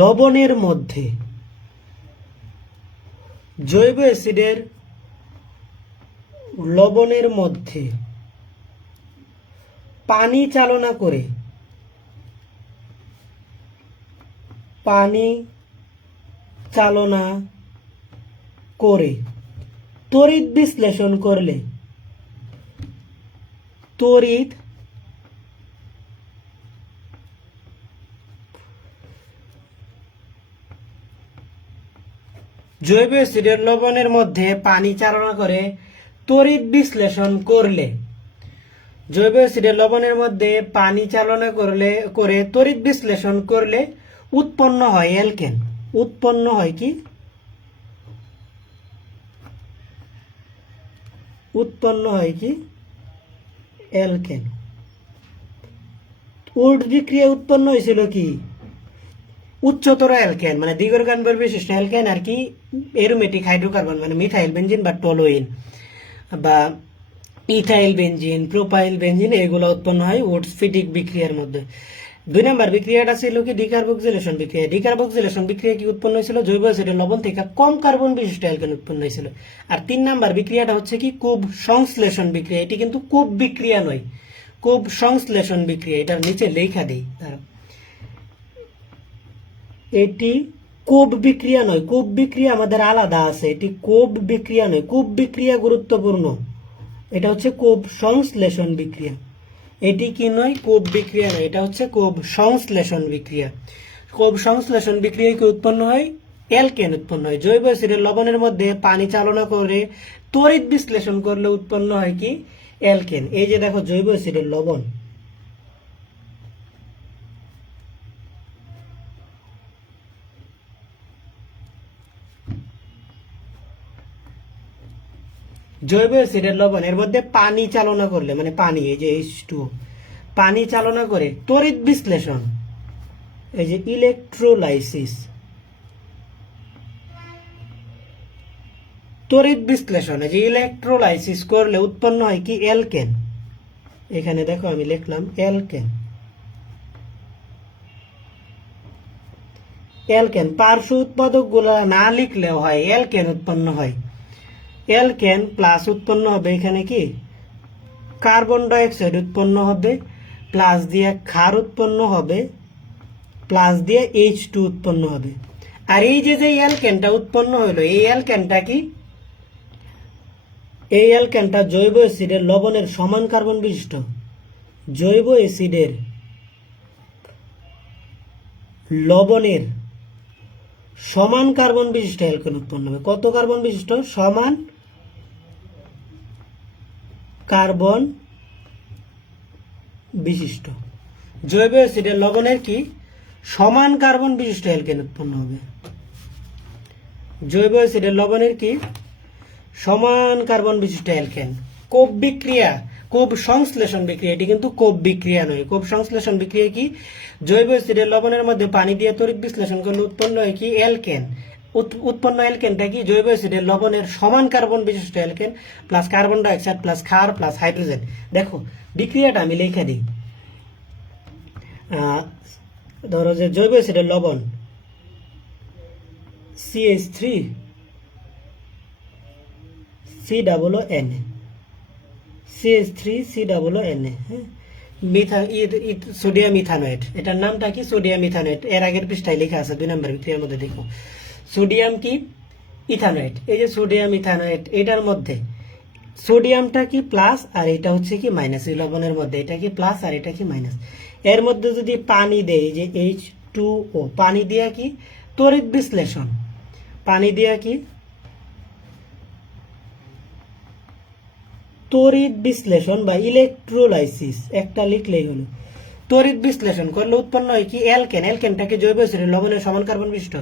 লবণের মধ্যে, জৈব অ্যাসিডের লবণের মধ্যে পানি চালনা করে, পানি চালনা করে তড়িৎ বিশ্লেষণ করলে, তড়িৎ জৈব অ্যাসিডের লবণের মধ্যে পানি চালনা করে তড়িৎ বিশ্লেষণ করলে, জৈব অ্যাসিডের লবণের মধ্যে পানি চালনা করে তড়িৎ বিশ্লেষণ করলে উৎপন্ন হয় অ্যালকেন। উৎপন্ন হয় কি? উৎপন্ন হয় কি? অ্যালকেন। উডস বিক্রিয়া উৎপন্ন হয়েছিল কি? উচ্চতর অ্যালকেন মানে দ্বিগুণ কার্বন বিশিষ্ট অ্যালকেন আর কি অ্যারোমেটিক হাইড্রোকার্বন মানে মিথাইল বেনজিন বা টলুইন বা ইথাইল বেনজিন, প্রোপাইল বেনজিন, এগুলো উৎপন্ন হয় উডস-ফিডিক বিক্রিয়ার মধ্যে। 2 নম্বর বিক্রিয়াটা ছিল কি? ডিকার্বক্সিলেশন বিক্রিয়া। ডিকার্বক্সিলেশন বিক্রিয়া কি উৎপন্ন হয়েছিল? জৈব অ্যাসিডের লবণ থেকে কম কার্বন বিশিষ্ট অ্যালকেন উৎপন্ন হয়েছিল। আর 3 নম্বর বিক্রিয়াটা হচ্ছে কি? কোব সংশ্লেষণ বিক্রিয়া। এটি কিন্তু কোব বিক্রিয়া নয়, কোব সংশ্লেষণ বিক্রিয়া। এটার নিচে লেখা দেই, এটি কোব বিক্রিয়া নয়। কোব বিক্রিয়া আমাদের আলাদা আছে, এটি কোব বিক্রিয়া নয়। কোব বিক্রিয়া গুরুত্বপূর্ণ, এটা হচ্ছে কোব সংশ্লেষণ বিক্রিয়া। এটি কি নয়, কোব বিক্রিয়া নয়, এটা হচ্ছে কোব সংশ্লেষণ বিক্রিয়া। কোব সংশ্লেষণ বিক্রিয়ায় কি উৎপন্ন হয়? অ্যালকেন উৎপন্ন হয়। জৈব অ্যাসিডের লবণের মধ্যে পানি চালনা করে তড়িৎ বিশ্লেষণ করলে উৎপন্ন হয় কি? অ্যালকেন। এই যে দেখো জৈব অ্যাসিডের লবণ, জৈব অ্যাসিডের লবণ এর মধ্যে পানি চালনা করলে, মানে পানি, এই যে H2O, পানি চালনা করে তড়িৎ বিশ্লেষণ, এই যে ইলেকট্রোলাইসিস, তড়িৎ বিশ্লেষণ, এই যে ইলেকট্রোলাইসিস করলে উৎপন্ন হয় কি? অ্যালকেন। এখানে দেখো আমি লিখলাম অ্যালকেন। অ্যালকেন পার্শ্ব উৎপাদক গুলা না লিখলেও হয়, অ্যালকেন উৎপন্ন হয়। অ্যালকেন প্লাস উৎপন্ন হবে এখানে কি? কার্বন ডাইঅক্সাইড উৎপন্ন হবে, প্লাস দিয়ে ক্ষার উৎপন্ন হবে, প্লাস দিয়ে H2 উৎপন্ন হবে। আর এই যে যে অ্যালকেনটা উৎপন্ন হলো, এই অ্যালকেনটা কি? এই অ্যালকেনটা জৈব অ্যাসিডের লবণের সমান কার্বন বিশিষ্ট। জৈব অ্যাসিডের লবণের সমান কার্বন বিশিষ্ট অ্যালকেন উৎপন্ন হবে। কত কার্বন বিশিষ্ট? সমান কার্বন বিশিষ্ট। জৈব অ্যাসিডের লবণের কি? সমান কার্বন বিশিষ্ট অ্যালকেন উৎপন্ন হবে। জৈব অ্যাসিডের লবণের কি? সমান কার্বন বিশিষ্ট অ্যালকেন। কোব বিক্রিয়া, কোব সংশ্লেষণ বিক্রিয়া, এটি কিন্তু কোব বিক্রিয়া নয়। কোব সংশ্লেষণ বিক্রিয়া কি? জৈব অ্যাসিডের লবণের মধ্যে পানি দিয়ে তড়িৎ বিশ্লেষণ করলে উৎপন্ন হয় কি? অ্যালকেন। উৎপন্ন অ্যালকেনটা কি? জৈব অ্যাসিডের লবণের সমান কার্বন বিশিষ্ট alkane plus carbon dioxide plus ক্ষার প্লাস হাইড্রোজেন। দেখো বিক্রিয়াটা আমি লিখে দিই। ধরো যে জৈব অ্যাসিডের লবণ CH3 COON, CH3 COON, হ্যাঁ, সোডিয়াম ইথানয়েট, এটার নামটা কি? Sodium ethanoate. এর আগের পৃষ্ঠায় লেখা আছে 2 নম্বর বিক্রিয়ার মধ্যে, দেখো সোডিয়াম কি? ইথানয়েট। এই যে সোডিয়াম ইথানয়েট, এটার মধ্যে সোডিয়ামটা কি প্লাস আর এটা হচ্ছে কি মাইনাস। এই লবণের মধ্যে এটা কি প্লাস আর এটা কি মাইনাস। এর মধ্যে যদি পানি দেই, যে H2O, পানি দিয়া কি? তড়িৎ বিশ্লেষণ, পানি দিয়া কি? তড়িৎ বিশ্লেষণ বা ইলেকট্রোলাইসিস, একটা লিখলেই হলো। তড়িৎ বিশ্লেষণ করলে উৎপন্ন হয় কি? অ্যালকেন। অ্যালকেনটাকে জৈব অ্যাসিডের লবণের সমান কার্বন বিশিষ্ট।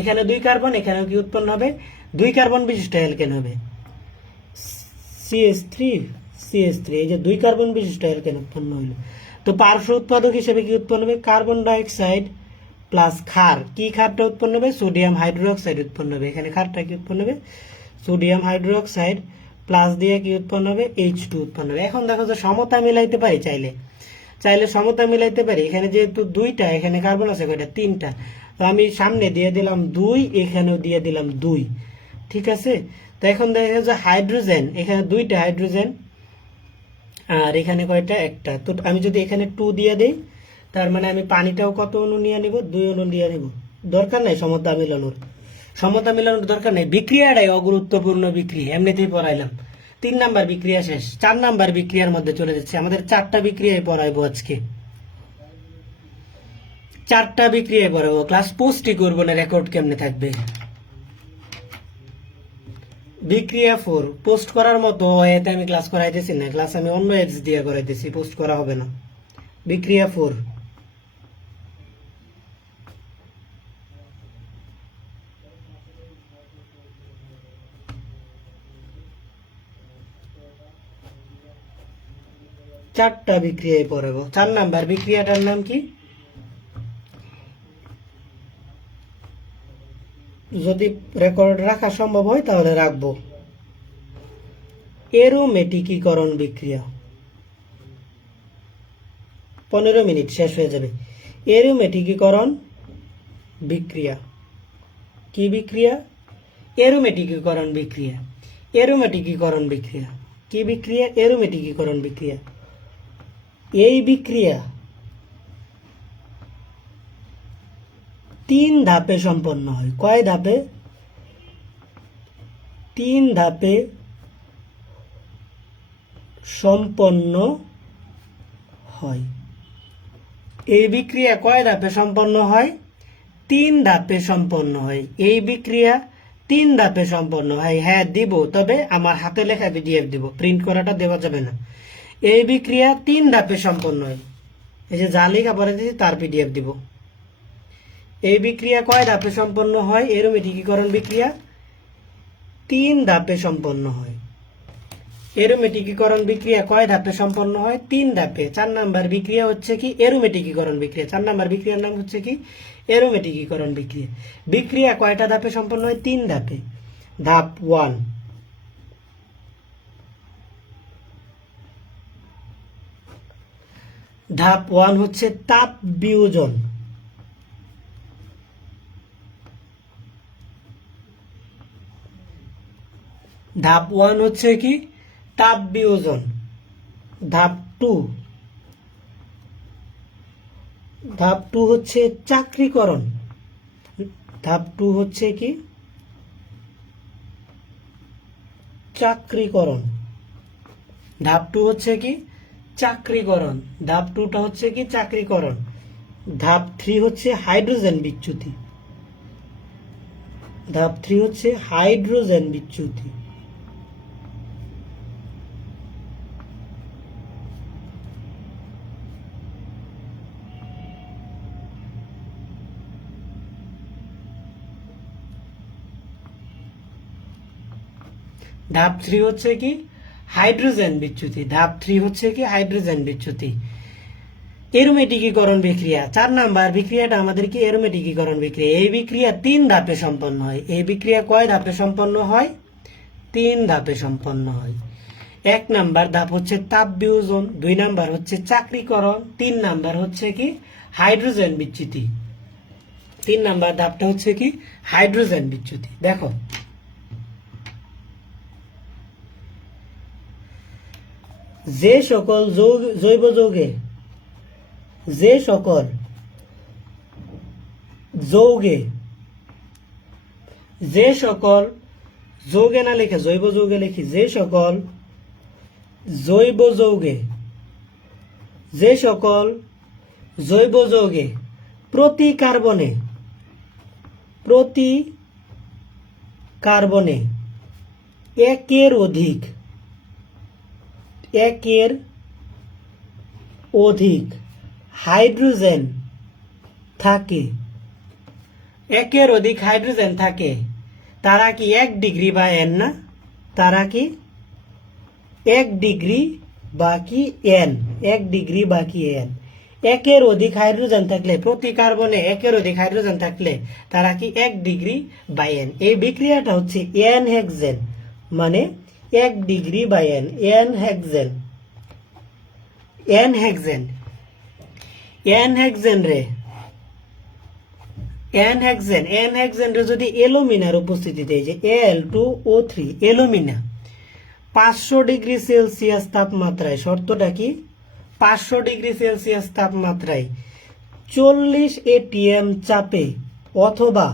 এখানে 2 কার্বন, এখানেও কি উৎপন্ন হবে? 2 কার্বন বিশিষ্ট অ্যালকেন হবে। CH3, এই যে 2 কার্বন বিশিষ্ট অ্যালকেন উৎপন্ন হইল। তো পার্শ্ব উৎপাদক হিসেবে কি উৎপন্ন হবে? কার্বন ডাইঅক্সাইড প্লাস ক্ষার। কি ক্ষারটা উৎপন্ন হবে? সোডিয়াম হাইড্রোক্সাইড উৎপন্ন হবে। এখানে ক্ষারটা কি উৎপন্ন হবে? সোডিয়াম হাইড্রোক্সাইড প্লাস দিয়ে কি উৎপন্ন হবে? H2 উৎপন্ন হবে। এখন দেখো যে সমতা মিলাইতে পারি, চাইলে সমতা মিলাইতে পারি। এখানে যেহেতু 2টা, এখানে কার্বন আছে কয়টা? 3টা। তো আমি সামনে দিয়ে দিলাম 2, এখানেও দিয়ে দিলাম 2, ঠিক আছে। তো এখন দেখা যাচ্ছে হাইড্রোজেন, এখানে 2টা হাইড্রোজেন আর এখানে কয়টা? একটা। তো আমি যদি এখানে 2 দিয়ে দিই, তার মানে আমি পানিটাও কত অণু নিয়ে নিব? 2 অণু নিয়ে নিব। দরকার নাই সমতা মিলানোর দরকার নেই। বিক্রিয়াটাই অগুরুত্বপূর্ণ বিক্রিয়া, এমনিতেই পড়াইলাম। 3 নাম্বার বিক্রিয়া শেষ। 4 নাম্বার বিক্রিয়ার মধ্যে চলে যাচ্ছে। আমাদের 4টা বিক্রিয়ায় পড়াইবো আজকে, 4টা বিক্রিয়ায় পড়াবো। ক্লাস পোস্টই করবো না, রেকর্ড কেমনে থাকবে? বিক্রিয়া 4 পোস্ট করার মতো এতে আমি ক্লাস করাইতেছি না। ক্লাস আমি অন্য এপস দিয়ে করাইতেছি, পোস্ট করা হবে না। বিক্রিয়া 4, চারটা বিক্রিয়ায় পড়াবো। 4 নাম্বার বিক্রিয়াটার নাম কি? যদি রেকর্ড রাখা সম্ভব হয় তাহলে রাখবো। এরোমেটিকীকরণ বিক্রিয়া। 15 মিনিট শেষ হয়ে যাবে। এরোমেটিকীকরণ বিক্রিয়া কি বিক্রিয়া? এরোমেটিকীকরণ বিক্রিয়া। এরোমেটিকীকরণ বিক্রিয়া কি বিক্রিয়া? এরোমেটিকীকরণ বিক্রিয়া। এই বিক্রিয়া 3 ধাপে সম্পন্ন হয়। কয় ধাপে? 3 ধাপে সম্পন্ন হয়। এই বিক্রিয়া কয় ধাপে সম্পন্ন হয়? 3 ধাপে সম্পন্ন হয়। এই বিক্রিয়া 3 ধাপে সম্পন্ন হয়। হ্যাঁ দিব, তবে আমার হাতে লেখা পিডিএফ দিব, প্রিন্ট করাটা দেওয়া যাবে না। এই বিক্রিয়া 3 ধাপে সম্পন্ন হয়। এই যে যা লেখা পরে দিয়েছি তার পিডিএফ দিব। এই বিক্রিয়া কয় ধাপে সম্পন্ন হয়? এরোমেটিকীকরণ বিক্রিয়া 3 ধাপে সম্পন্ন হয়। এরোমেটিকীকরণ বিক্রিয়া কয় ধাপে সম্পন্ন হয়? 3 ধাপে। 4 নাম্বার বিক্রিয়া হচ্ছে কি? এরোমেটিকীকরণ বিক্রিয়া। 4 নাম্বার বিক্রিয়ার নাম হচ্ছে কি? এরোমেটিকীকরণ বিক্রিয়া। বিক্রিয়া কয়টা ধাপে সম্পন্ন হয়? 3 ধাপে। ধাপ 1, ধাপ 1 হচ্ছে তাপ বিয়োজন। ধাপ 1 হচ্ছে কি? তাপ বিয়োজন। ধাপ 2, ধাপ 2 হচ্ছে চাক্রিকরণ। ধাপ 2 হচ্ছে কি? চাক্রিকরণ। ধাপ 2 হচ্ছে কি? চাক্রিকরণ। ধাপ 2টা হচ্ছে কি? চাক্রিকরণ। ধাপ 3 হচ্ছে হাইড্রোজেন বিচ্যুতি। ধাপ 3 হচ্ছে হাইড্রোজেন বিচ্যুতি। ধাপ 3 হচ্ছে কি? হাইড্রোজেন বিচ্যুতি। ধাপ 3 হচ্ছে কি? হাইড্রোজেন বিচ্যুতি। এরোমেটিকীকরণ বিক্রিয়া 4 নাম্বার বিক্রিয়াটা আমাদের কি? এরোমেটিকীকরণ বিক্রিয়া। এই বিক্রিয়া 3 ধাপে সম্পন্ন হয়। এই বিক্রিয়া কয় ধাপে সম্পন্ন হয়? 3 ধাপে সম্পন্ন হয়। 1 নাম্বার ধাপ হচ্ছে তাপ বিয়োজন, 2 নাম্বার হচ্ছে চাক্রিকরণ, 3 নাম্বার হচ্ছে কি? হাইড্রোজেন বিচ্যুতি। 3 নাম্বার ধাপটা হচ্ছে কি? হাইড্রোজেন বিচ্যুতি। দেখো, যে সকল জৈব যৌগে, যে সকল যৌগে, যে সকল যৌগে না লিখে জৈব যৌগে লিখি, যে সকল জৈব যৌগে, যে সকল জৈব যৌগে প্রতি কার্বনে, প্রতি কার্বনে একের অধিক, একের অধিক হাইড্রোজেন থাকে, একের অধিক হাইড্রোজেন থাকে, তারা কি 1 ডিগ্রি বা এন না? তারা কি 1 ডিগ্রি বা কি এন? 1 ডিগ্রি বা কি এন? একের অধিক হাইড্রোজেন থাকলে, প্রতি কার্বনে একের অধিক হাইড্রোজেন থাকলে তারা কি 1 ডিগ্রি বা এন। এই বিক্রিয়াটা হচ্ছে এন হেক্সেন, মানে 1 ডিগ্রি বা N. N hexane, N hexane, N hexane রে, এন হেক্সেন, এন হেক্সেন রে যদি অ্যালুমিনার উপস্থিতিতে, এই যে Al2O3 অ্যালুমিনা 500 ডিগ্রি সেলসিয়াস তাপমাত্রায়, শর্তটা কি? 500 ডিগ্রি সেলসিয়াস তাপমাত্রায় 40 এটিএম চাপে অথবা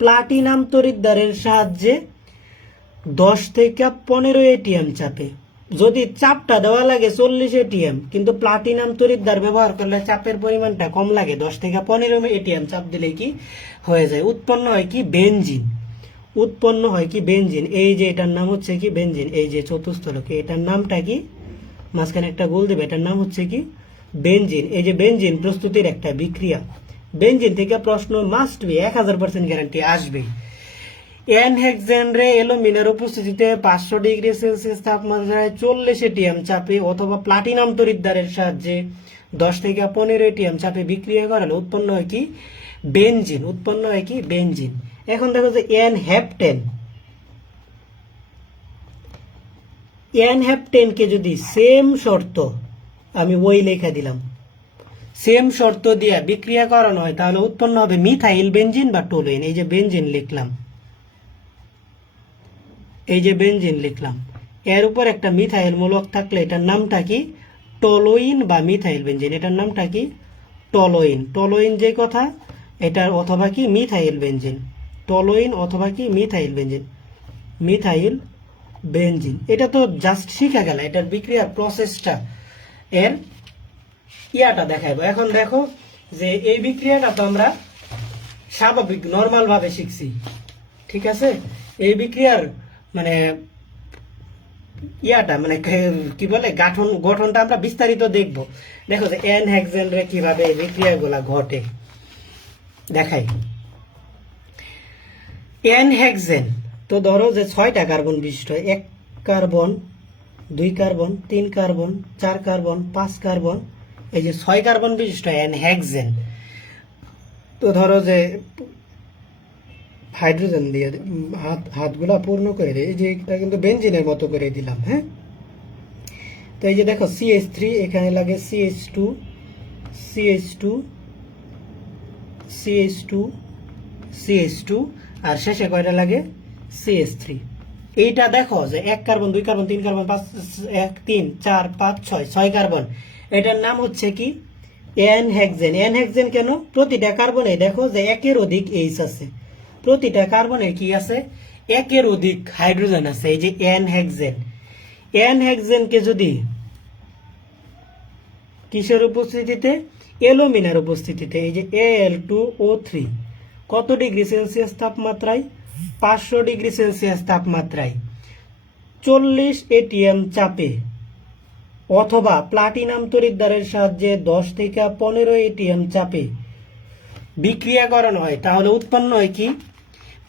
প্লাটিনাম তড়িৎদ্বারের সাহায্যে 10 থেকে 15 এটিএম চাপে। যদি চাপটা দেওয়া লাগে 40 এটিএম, কিন্তু প্লাটিনাম তড়িৎদ্বার ব্যবহার করলে চাপের পরিমাণটা কম লাগে, 10 থেকে 15 এটিএম চাপ দিলে কি হয়ে যায়? উৎপন্ন হয় কি? বেনজিন। উৎপন্ন হয় কি? বেনজিন। এই যে এটার নাম হচ্ছে কি? বেনজিন। এই যে চতুস্থলকে, এটার নামটা কি? মাঝখানে একটা গোল দেবে, এটার নাম হচ্ছে কি? বেনজিন। এই যে বেনজিন প্রস্তুতির একটা বিক্রিয়া। বেনজিন থেকে প্রশ্ন মাস্ট বি, 1000% গ্যারান্টি আসবে। এন হেক্সেন রে অ্যালুমিনার উপস্থিতিতে 500 ডিগ্রি সেলসিয়াস তাপমাত্রায় 40 এটিএম চাপে অথবা প্লাটিনাম তড়িৎদ্বারের সাহায্যে 10 থেকে 15 এটিএম চাপে বিক্রিয়া করালে উৎপন্ন হয় কি? বেনজিন। উৎপন্ন হয় কি? বেনজিন। এখন দেখো যে এন হেপটেন, এন হেপটেনকে যদি সেম শর্ত, আমি ওই লেখা দিলাম, সেম শর্ত দিয়ে বিক্রিয়া করানো হয় তাহলে উৎপন্ন হবে মিথাইল বেনজিন বা টোলুইন। এই যে বেনজিন লিখলাম, এই যে বেনজিন লিখলাম, এর উপর একটা মিথাইল মূলক থাকলে এটার নামটা কি? টলোইন বা মিথাইল বেনজিন। এটার নামটা কি? টলোইন। টলোইন যে কথা, এটার অথবা কি? Methyl benzene. টলোইন অথবা কি? Methyl benzene. Methyl benzene. এটা তো জাস্ট শিখা গেল, এটার বিক্রিয়ার প্রসেসটা এর ইয়াটা দেখাইবো। এখন দেখো যে এই বিক্রিয়াটা তো আমরা স্বাভাবিক নর্মাল ভাবে শিখছি, ঠিক আছে। এই বিক্রিয়ার মানে ইয়াটা মানে কি বলে গঠনটা আমরা বিস্তারিত দেখব। দেখো যে এন হেক্সেন রে কিভাবে এই বিক্রিয়াগুলা ঘটে দেখাই। এন হেক্সেন তো ধরো যে 6টা কার্বন বিশিষ্ট, 1 carbon, 2 carbon, 3 carbon, 4 carbon, 5 carbon, এই যে 6 কার্বন বিশিষ্ট এন হেক্সেন। তো ধরো যে হাইড্রোজেন দিয়ে হাতগুলা পূর্ণ করে দিই, এই যে এটা কিন্তু বেনজিনের মতো করে দিলাম, হ্যাঁ। তো এই যে দেখো CH3, এখানে লাগে CH2, CH2, CH2, CH2, আর শেষে কয়টা লাগে CH3। এইটা দেখো যে 1 কার্বন, 2 কার্বন, 3 কার্বন, 5, 1, 3, 4, 5, 6 কার্বন। এটার নাম হচ্ছে কি এন হেক্সেন। এন হেক্সেন কেন? প্রতিটা কার্বনে দেখো যে একের অধিক এইচ আছে, প্রতিটা কার্বনে কি আছে, একের অধিক হাইড্রোজেন আছে। এই যে এন হেক্সেন। এন হেক্সেনকে যদি কিসের উপস্থিতিতে, অ্যালুমিনার উপস্থিতিতে, এই যে Al2O3 কত ডিগ্রি সেলসিয়াস তাপমাত্রায়, 500 ডিগ্রি সেলসিয়াস তাপমাত্রায় 40 ATM চাপে অথবা প্লাটিনাম তড়িৎদ্বারের সাহায্যে 10 থেকে 15 ATM চাপে বিক্রিয়া করানো হয়, তাহলে উৎপন্ন হয় কি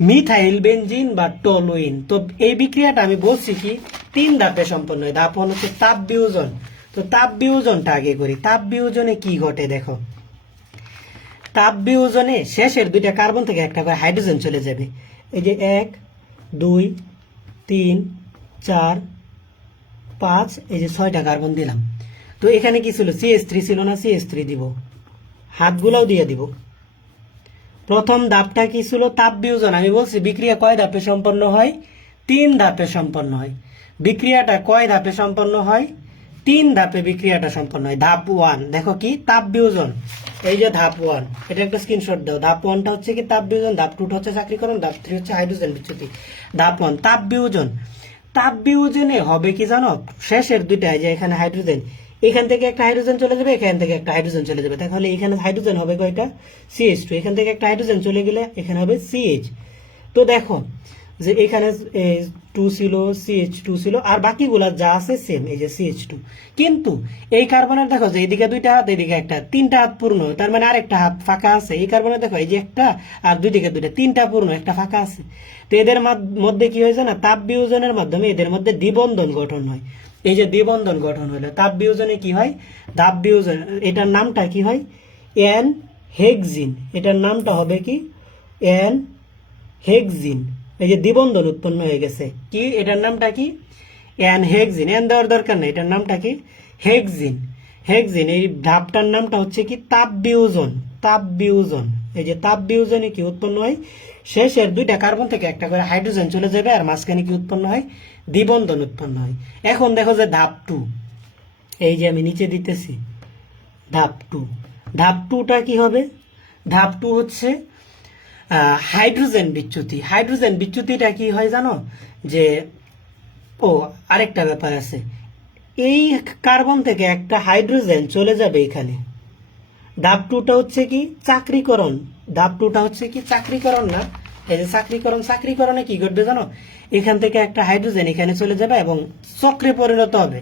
মিথাইল বেনজিন বা টলুইন। তো এই বিক্রিয়াটা আমি বলছি কি 3 ধাপে সম্পন্ন হয়। ধাপ 1 হচ্ছে তাপ বিয়োজন। তো তাপ বিয়োজনটা আগে করি। তাপ বিয়োজনে কি ঘটে দেখো, তাপ বিয়োজনে শেষের 2টা কার্বন থেকে একটা করে হাইড্রোজেন চলে যাবে। এই যে 1, 2, 3, 4, 5, এই যে 6টা কার্বন দিলাম। তো এখানে কি ছিল, CH3 ছিল না, CH3 দিব, হাতগুলোও দিয়ে দিব। প্রথম ধাপটা কি ছিল, তাপ বিয়োজন। আমি বলছি বিক্রিয়া কয় ধাপে সম্পন্ন হয়, 3 ধাপে সম্পন্ন হয়। বিক্রিয়াটা কয় ধাপে সম্পন্ন হয়, 3 ধাপে বিক্রিয়াটা সম্পন্ন হয়। ধাপ 1 দেখো কি তাপ বিয়োজন, এই যে ধাপ 1, এটা একটা স্ক্রিনশট দাও। ধাপ 1টা হচ্ছে কি তাপ বিয়োজন, ধাপ 2টা হচ্ছে চাকরিকরণ, ধাপ 3 হচ্ছে হাইড্রোজেন বিচ্যুতি। ধাপ 1 তাপ বিয়োজন। তাপ বিয়োজনে হবে কি জানো, শেষের 2টা যে এখানে হাইড্রোজেন, এখান থেকে একটা হাইড্রোজেন চলে যাবে, এখান থেকে একটা হাইড্রোজেন চলে যাবে, তাহলে এখানে হাইড্রোজেন হবে কয়টা, CH2। এখান থেকে একটা হাইড্রোজেন চলে গেলে এখানে হবে CH। তো দেখো যে এখানে 2 ছিল, CH2 ছিল, আর বাকিগুলা যা আছে সেম, এই যে CH2। কিন্তু এই কার্বনের দেখো যে এইদিকে 2টা হাত, এইদিকে একটা, 3টা হাত পূর্ণ, তার মানে আরেকটা হাত ফাঁকা আছে। এই কার্বনের দেখো এই যে একটা আর 2 দিকে 2টা, 3টা পূর্ণ, একটা ফাঁকা আছে। তো এদের মধ্যে কি হয়েছে না, তাপ বিয়োজনের মাধ্যমে এদের মধ্যে দ্বিবন্ধন গঠন হয়। এই যে দ্বিবন্ধন গঠন হলো, তাপ বিয়োজনে কি হয়, তাপ বিয়োজন, এটার নামটা কি হয়, এন হেক্সিন। এটার নামটা হবে কি এন হেক্সিন। এই যে দ্বিবন্ধন উৎপন্ন হয়ে গেছে, কি এটার নামটা কি এন হেক্সিন। এন দেওয়ার দরকার নেই, এটার নামটা কি হেক্সিন। হেক্সিন এই ধাপটার নামটা হচ্ছে কি তাপ বিয়োজন। তাপ বিয়োজন, এই যে তাপ বিয়োজনে কি উৎপন্ন হয়, শেষের 2টা কার্বন থেকে একটা করে হাইড্রোজেন চলে যাবে, আর মাঝখানে কি উৎপন্ন হয়, দ্বিবন্ধন উৎপন্ন হয়। এখন দেখো যে ধাপ 2, এই যে আমি নিচে দিতেছি ধাপ 2। ধাপ 2টা কি হবে, ধাপ 2 হচ্ছে হাইড্রোজেন বিচ্যুতি। হাইড্রোজেন বিচ্যুতিটা কি হয় জানো, যে আরেকটা ব্যাপার আছে, এই কার্বন থেকে একটা হাইড্রোজেন চলে যাবে এখানে। ধাপ 2টা হচ্ছে কি চাকরিকরণ। ধাপ 2টা হচ্ছে কি চাকরিকরণ না, এই যে চাকরিকরণ। চাকরিকরণে কি ঘটবে জানো, এখান থেকে একটা হাইড্রোজেন এখানে চলে যাবে এবং চক্রে পরিণত হবে।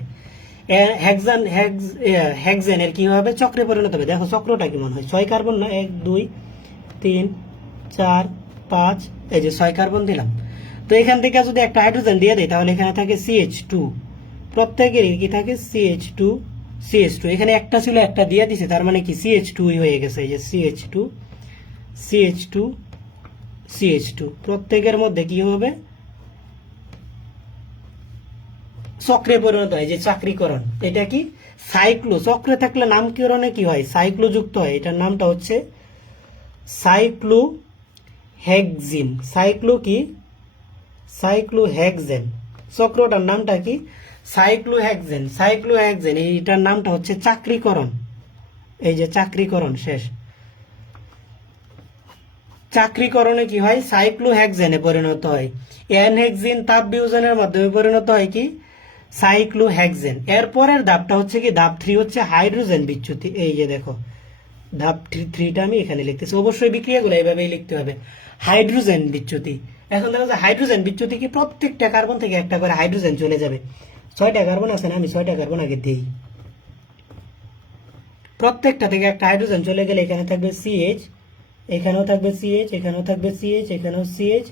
হেক্সেনের কি হবে, চক্রে পরিণত হবে। দেখো চক্রটা কেমন হয়, 6 কার্বন না, 1, 2, 3, 4, 5, এই যে 6 কার্বন দিলাম। তো এখান থেকে যদি একটা হাইড্রোজেন দিয়ে দেয়, তাহলে এখানে থাকে CH2, প্রত্যেকেরই কি থাকে CH2, CH2। এখানে একটা ছিল, একটা দিয়ে দিছে, তার মানে কি CH2 হয়ে গেছে। এই যে CH2, CH2, CH2, প্রত্যেকের মধ্যে কি হবে, চক্রে পরিণত হয়, যে চাকরিকরণ। এটা কি সাইক্লো, চক্রে থাকলে নামকরণে কি হয়, সাইক্লো যুক্ত হয়। এটার নামটা হচ্ছে সাইক্লো হেক্সিন। সাইক্লো কি, সাইক্লো হেক্সেন। চক্রটার নামটা কি সাইক্লো হেক্সেন। সাইক্লো হেক্সেন এইটার নামটা হচ্ছে চাকরিকরণ। এই যে চাকরিকরণ শেষ, চাকরিকরণে কি হয়, সাইক্লোহেক্সেনে পরিণত হয়। এনহেক্সিন তাপ বিয়োজনের মাধ্যমে পরিণত হয় কি, সাইক্লোহেক্সেন। এরপরের ধাপটা হচ্ছে কি, ধাপ 3 হচ্ছে হাইড্রোজেন বিচ্যুতি। এই যে দেখো ধাপ 3টা আমি এখানে লিখতেছি, অবশ্যই বিক্রিয়াগুলো এইভাবেই লিখতে হবে। হাইড্রোজেন বিচ্যুতি। এখন দেখা যায় হাইড্রোজেন বিচ্যুতি কি, প্রত্যেকটা কার্বন থেকে একটা করে হাইড্রোজেন চলে যাবে। 6টা কার্বন আছে না, আমি 6টা কার্বন আগে দিই। প্রত্যেকটা থেকে একটা হাইড্রোজেন চলে গেলে এখানে থাকবে সিএইচ, এখানেও থাকবে সিএইচ, এখানেও থাকবে সিএইচ, এখানেও সিএইচ,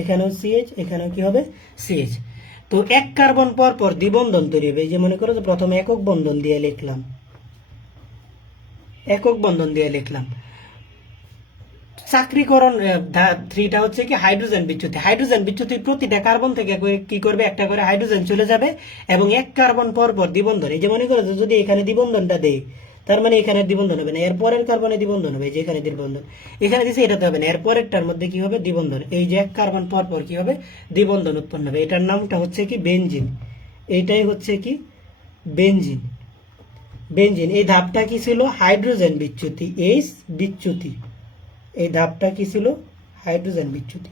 এখানেও সিএইচ, এখানেও কি হবে, সিএইচ। তো এক কার্বন পর পর দ্বিবন্ধন তৈরি হবে। এই যে মনে করো যে প্রথমে একক বন্ধন দিয়ে লিখলাম, একক বন্ধন দিয়ে লিখলাম। চাকরিকরণ 3টা হচ্ছে কি, হাইড্রোজেন বিচ্যুতি। হাইড্রোজেন বিচ্যুতি প্রতিটা কার্বন থেকে কি করবে, একটা করে হাইড্রোজেন চলে যাবে এবং এক কার্বন পর পর দ্বিবন্ধন। এই যে মনে করো যে যদি এখানে দ্বিবন্ধনটা দেই, তার মানে এখানে দ্বিবন্ধন হবে না, এর পরের কার্বনে দ্বিবন্ধন হবে। যে এখানে দ্বিবন্ধন এখানে দিছে, এটাতে হবে না, এর পরেরটার মধ্যে কি হবে, দ্বিবন্ধন। এই যে এক কার্বন পর পর কি হবে, দ্বিবন্ধন উৎপন্ন হবে। এটার নামটা হচ্ছে কি, বেনজিন। এইটাই হচ্ছে কি, বেনজিন। বেনজিন। এই ধাপটা কি ছিল, হাইড্রোজেন বিচ্যুতি, এইচ বিচ্যুতি। এই ধাপটা কি ছিল, হাইড্রোজেন বিচ্যুতি।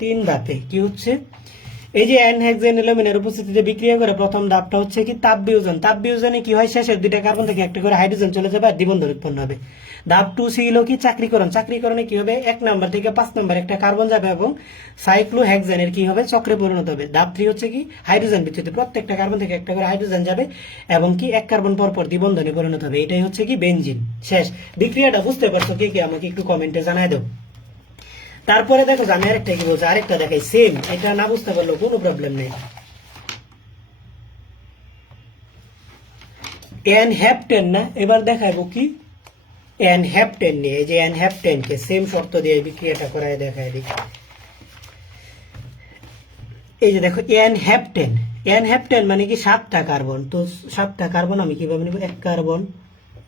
3 ধাপে কি হচ্ছে, এই যে এনহেক্সেন অ্যালুমিনের উপস্থিতিতে বিক্রিয়া করে প্রথম ধাপটা হচ্ছে কি, তাপ বিয়োজন। তাপ বিয়োজনে কি হয়, শেষের 2টা কার্বন থেকে একটা করে হাইড্রোজেন চলে যাবে আর দ্বিবন্ধন উৎপন্ন হবে। ধাপ 2 ছিল কি, চাকরিকরণ। চাকরিকরণে কি হবে, 1 নাম্বার থেকে 5 নাম্বার একটা কার্বন যাবে এবং সাইক্লোহেক্সেনের কি হবে, চক্রে পরিণত হবে। ধাপ 3 হচ্ছে কি, হাইড্রোজেন বিচ্যুতি। প্রত্যেকটা কার্বন থেকে একটা করে হাইড্রোজেন যাবে এবং কি এক কার্বন পর পর দ্বিবন্ধনে পরিণত হবে। এটাই হচ্ছে কি, বেনজিন। শেষ। বিক্রিয়াটা বুঝতে পারছো কি কি, আমাকে একটু কমেন্টে জানায় দাও। তারপরে দেখো আমি আরেকটা কি বলছি, আরেকটা দেখাই, সেম। এটা না বুঝতে পারলেও কোনো প্রবলেম নেই। এনহেপ্টেন না, এবার দেখাবো কি, এনহেপ্টেন নিয়ে। এই যে এনহেপ্টেন কে সেম শর্ত দিয়ে বিক্রিয়াটা করায় দেখায় দিই। এই যে দেখো এনহেপ্টেন। এনহেপ্টেন মানে কি, 7টা কার্বন। তো 7টা কার্বন আমি কিভাবে নিব, 1 carbon,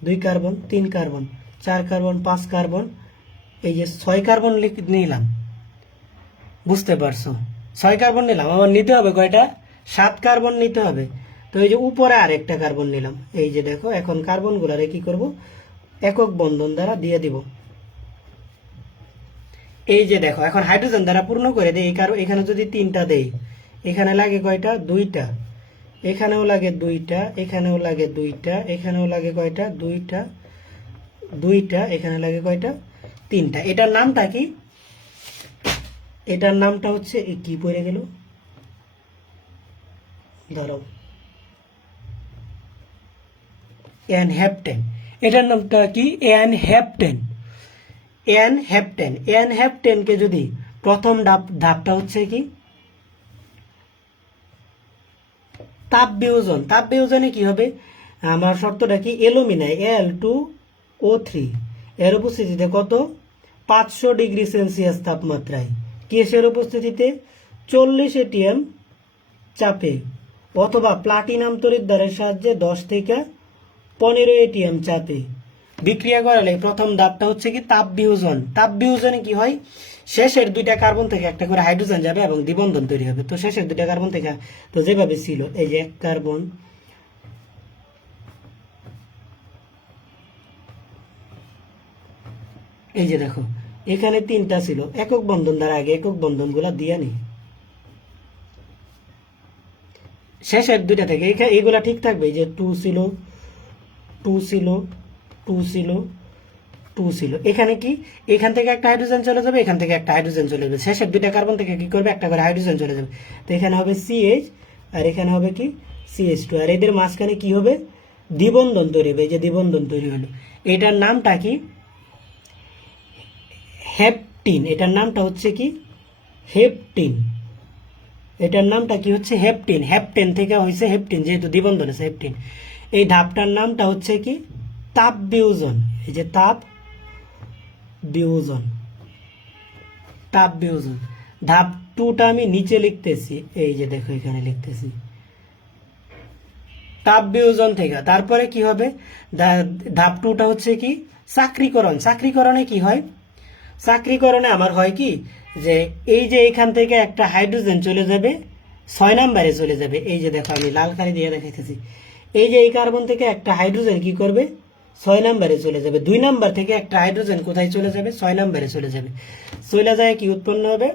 2 carbon, 3 carbon, 4 carbon, 5 carbon, এই যে 6 কার্বন নিলাম। বুঝতে পারছো, 6 কার্বন নিলাম। আমার নিতে হবে কয়টা, 7 কার্বন নিতে হবে। তো এই যে উপরে আরেকটা কার্বন নিলাম। এই যে দেখো এখন কার্বন গুলারে কি করব, একক বন্ধন দ্বারা দিয়ে দিব। এই যে দেখো এখন হাইড্রোজেন দ্বারা পূর্ণ করে দেই। এখানে যদি 3টা দেই, এখানে লাগে কয়টা, 2টা, এখানেও লাগে 2টা, এখানেও লাগে 2টা, এখানেও লাগে কয়টা, 2টা, 2টা, এখানে লাগে কয়টা, 3টা। এটার নামটা কি, এটার নামটা হচ্ছে, কি পড়ে গেল, দাঁড়াও, এনহেপ্টেন। এটার নামটা কি, এনহেপ্টেন। এনহেপ্টেন। এনহেপ্টেনকে যদি প্রথম ধাপটা হচ্ছে কি, তাপ বিয়োজন। তাপ বিয়োজনে কি হবে, আমার শর্তটা কি, অ্যালুমিনাই Al2O3 এর উপস্থিতিতে কত, 500 ডিগ্রি সেলসিয়াস তাপমাত্রায়, কেসের উপস্থিতিতে 40 এটিএম চাপে অথবা প্লাটিনাম তড়িৎদ্বারের সাহায্যে 10 থেকে 15 এটিএম চাপে বিক্রিয়া করালে প্রথম ধাপটা হচ্ছে কি, তাপ বিয়োজন। তাপ বিয়োজনে কি হয়, শেষের 2টা কার্বন থেকে একটা করে হাইড্রোজেন যাবে এবং দ্বিবন্ধন তৈরি হবে। তো শেষের 2টা কার্বন থেকে, তো যেভাবে ছিল, এই যে 1 কার্বন, এই যে দেখো এখানে 3টা ছিল, একক বন্ধন দ্বারা আগে একক বন্ধন গুলা দিয়ে নি। শেষের 2টা থেকে এইগুলা ঠিক থাকবে, যে 2 ছিল, 2 ছিল, 2 ছিল, 2 ছিল। এখানে কি, এখান থেকে একটা হাইড্রোজেন চলে যাবে, এখান থেকে একটা হাইড্রোজেন চলে যাবে। শেষের 2টা কার্বন থেকে কি করবে, একটা করে হাইড্রোজেন চলে যাবে। তো এখানে হবে সিএইচ আর এখানে হবে কি, সিএইচ2। আর এদের মাঝখানে কি হবে, দ্বিবন্ধন তৈরি হবে। এই যে দ্বিবন্ধন তৈরি হলো, এটার নামটা কি, হেপটিন। এটার নামটা হচ্ছে কি, হেপটিন। এটার নামটা কি হচ্ছে, হেপটিন। হেপটেন থেকে হয়েছে হেপটিন, যেহেতু দ্বিবন্ধন আছে, হেপটিন। এই ধাপটার নামটা হচ্ছে কি, তাপ বিয়োজন। এই যে তাপ বিয়োজন, তাপ বিয়োজন। ধাপ 2টা আমি নিচে লিখতেছি, এই যে দেখো এখানে লিখতেছি, তাপ বিয়োজন থেকে। তারপরে কি হবে, ধাপ 2টা হচ্ছে কি, চাকরিকরণ। চাকরিকরণে কি হয়, চাকরিকরণে আমার হয় কি, যে এই যে এখান থেকে একটা হাইড্রোজেন চলে যাবে, 6 নাম্বারে চলে যাবে। এই যে দেখো আমি লাল কালি দিয়ে দেখাইতেছি, এই যে এই কার্বন থেকে একটা হাইড্রোজেন কি করবে, 6 নম্বরে চলে যাবে। 2 নাম্বার থেকে একটা হাইড্রোজেন কোথায় চলে যাবে? 6 নম্বরে চলে যাবে। চলে যায় কি উৎপন্ন হবে?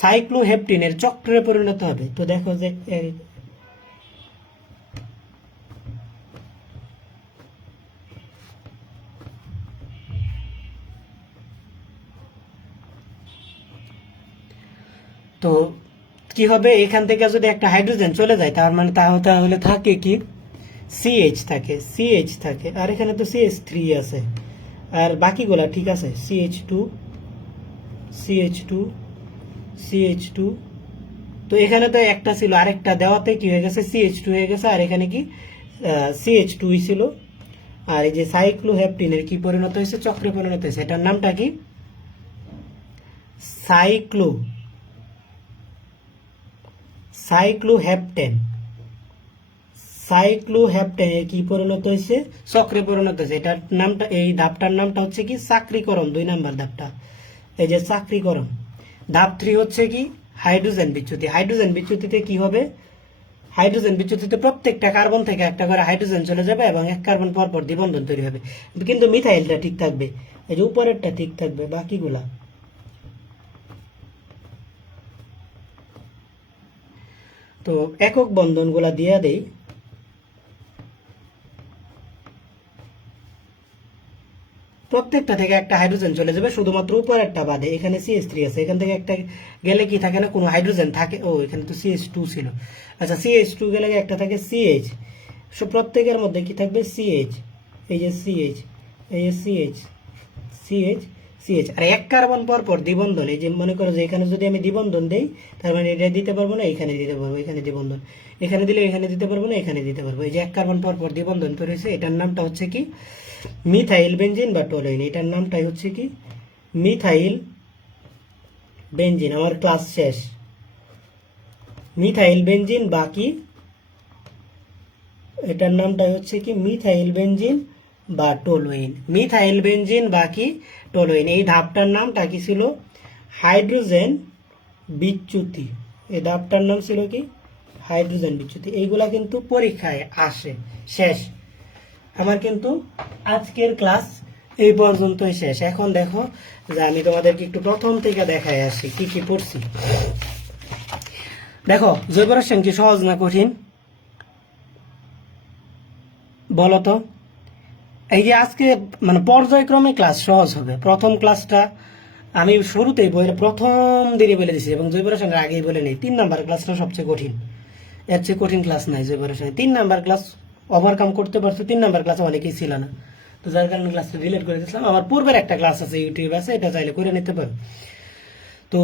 সাইক্লোহেপটিনের চক্রে পরিণত হবে। তো দেখো যে তো কি হবে, এখান থেকে যদি একটা হাইড্রোজেন চলে যায় তার মানে তাহলে থাকে কি সিএইচ থাকে, সিএইচ থাকে, আর এখানে তো সিএইচ3 আছে, আর বাকিগুলা ঠিক আছে, সিএইচ2 সিএইচ2 সিএইচ2। তো এখানে তো একটা ছিল, আরেকটা দেওয়াতে কি হয়ে গেছে, সিএইচ2 হয়ে গেছে, আর এখানে কি সিএইচ2 ছিল। আর এই যে সাইক্লোহেপটিনের কি পরিণত হয়েছে? চক্রে পরিণত হয়েছে। এটার নামটা কি? সাইক্লোহেপটেন। সাইক্লোহেপটেনের কি পরিণত হয়েছে? চক্রে পরিণত হয়েছে। এটার নামটা, এই ধাপটার নামটা হচ্ছে কি চাকরিকরণ। 2 নাম্বার ধাপটা, এই যে চাকরিকরণ। ধাপ 3 হচ্ছে কি হাইড্রোজেন বিচ্যুতি। হাইড্রোজেন বিচ্যুতিতে কি হবে? হাইড্রোজেন বিচ্যুতিতে প্রত্যেকটা কার্বন থেকে একটা করে হাইড্রোজেন চলে যাবে এবং এক কার্বন পর পর দ্বিবন্ধন তৈরি হবে, কিন্তু মিথাইলটা ঠিক থাকবে, এই যে উপরেরটা ঠিক থাকবে, বাকিগুলা। তো একক বন্ধনগুলা দিয়ে দেই। প্রত্যেকটা থেকে একটা হাইড্রোজেন চলে যাবে, শুধুমাত্র উপরেরটা বাদে। এখানে সিএইচ3 আছে, এখান থেকে একটা গেলে কি থাকে না, কোনো হাইড্রোজেন থাকে। ও এখানে তো সিএইচ2 ছিল। আচ্ছা, সিএইচ2 গেলে একটা থাকে সিএইচ। প্রত্যেকের মধ্যে কি থাকবে? সিএইচ। এই যে সিএইচ, এই যে সিএইচ, সিএইচ, সিএইচ। আর এক কার্বন পর পর দ্বিবন্ধন। এই যে মনে করো যে এখানে যদি আমি দ্বিবন্ধন দেই, তার মানে এটা দিতে পারবো না, এখানে দিতে পারবো, এখানে দ্বিবন্ধন, এখানে দিলে এখানে দিতে পারবো না, এখানে দিতে পারবো। এই যে এক কার্বন পর পর দ্বিবন্ধন তৈরি হয়েছে, এটার নামটা হচ্ছে কি মিথাইল বেনজিন বা টোলুইন। এটার নামটাই হচ্ছে কি মিথাইল বেনজিন। আমার ক্লাস শেষ। মিথাইল বেনজিন বাকি, এটার নামটাই হচ্ছে কি মিথাইল বেনজিন বা টোলুইন। মিথাইল বেনজিন বাকি টোলুইন। এই ধাপটার নামটা কি ছিল? হাইড্রোজেন বিচ্যুতি। এই ধাপটার নাম ছিল কি? হাইড্রোজেন বিচ্যুতি। এইগুলা কিন্তু পরীক্ষায় আসে। শেষ আমার কিন্তু আজকের ক্লাস এই পর্যন্তই শেষ। এখন দেখো যে আমি তোমাদেরকে একটু প্রথম থেকে দেখাই আসি কি কি পড়ছি। দেখো, জৈব রসায়ন কি সহজ না কঠিন বলতো? এই যে আজকে মানে পর্যায়ক্রমে ক্লাস সহজ হবে। প্রথম ক্লাসটা আমি শুরুতেই বইয়ের প্রথম দিনে বলে দিছি এবং জৈব রসায়নের আগেই বলে নেই, 3 নাম্বার ক্লাসটা সবচেয়ে কঠিন। এর চেয়ে কঠিন ক্লাস নাই জৈব রসায়নে। 3 নাম্বার ক্লাস ওভারকাম করতে পারছো, 3 নাম্বার ক্লাসে অনেকেই ছিল না, তো যার কারণে ক্লাসটা ডিলিট করে দিয়েছিলাম। আমার পূর্বের একটা ক্লাস আছে ইউটিউব আছে, এটা চাইলে করে নিতে পারো। তো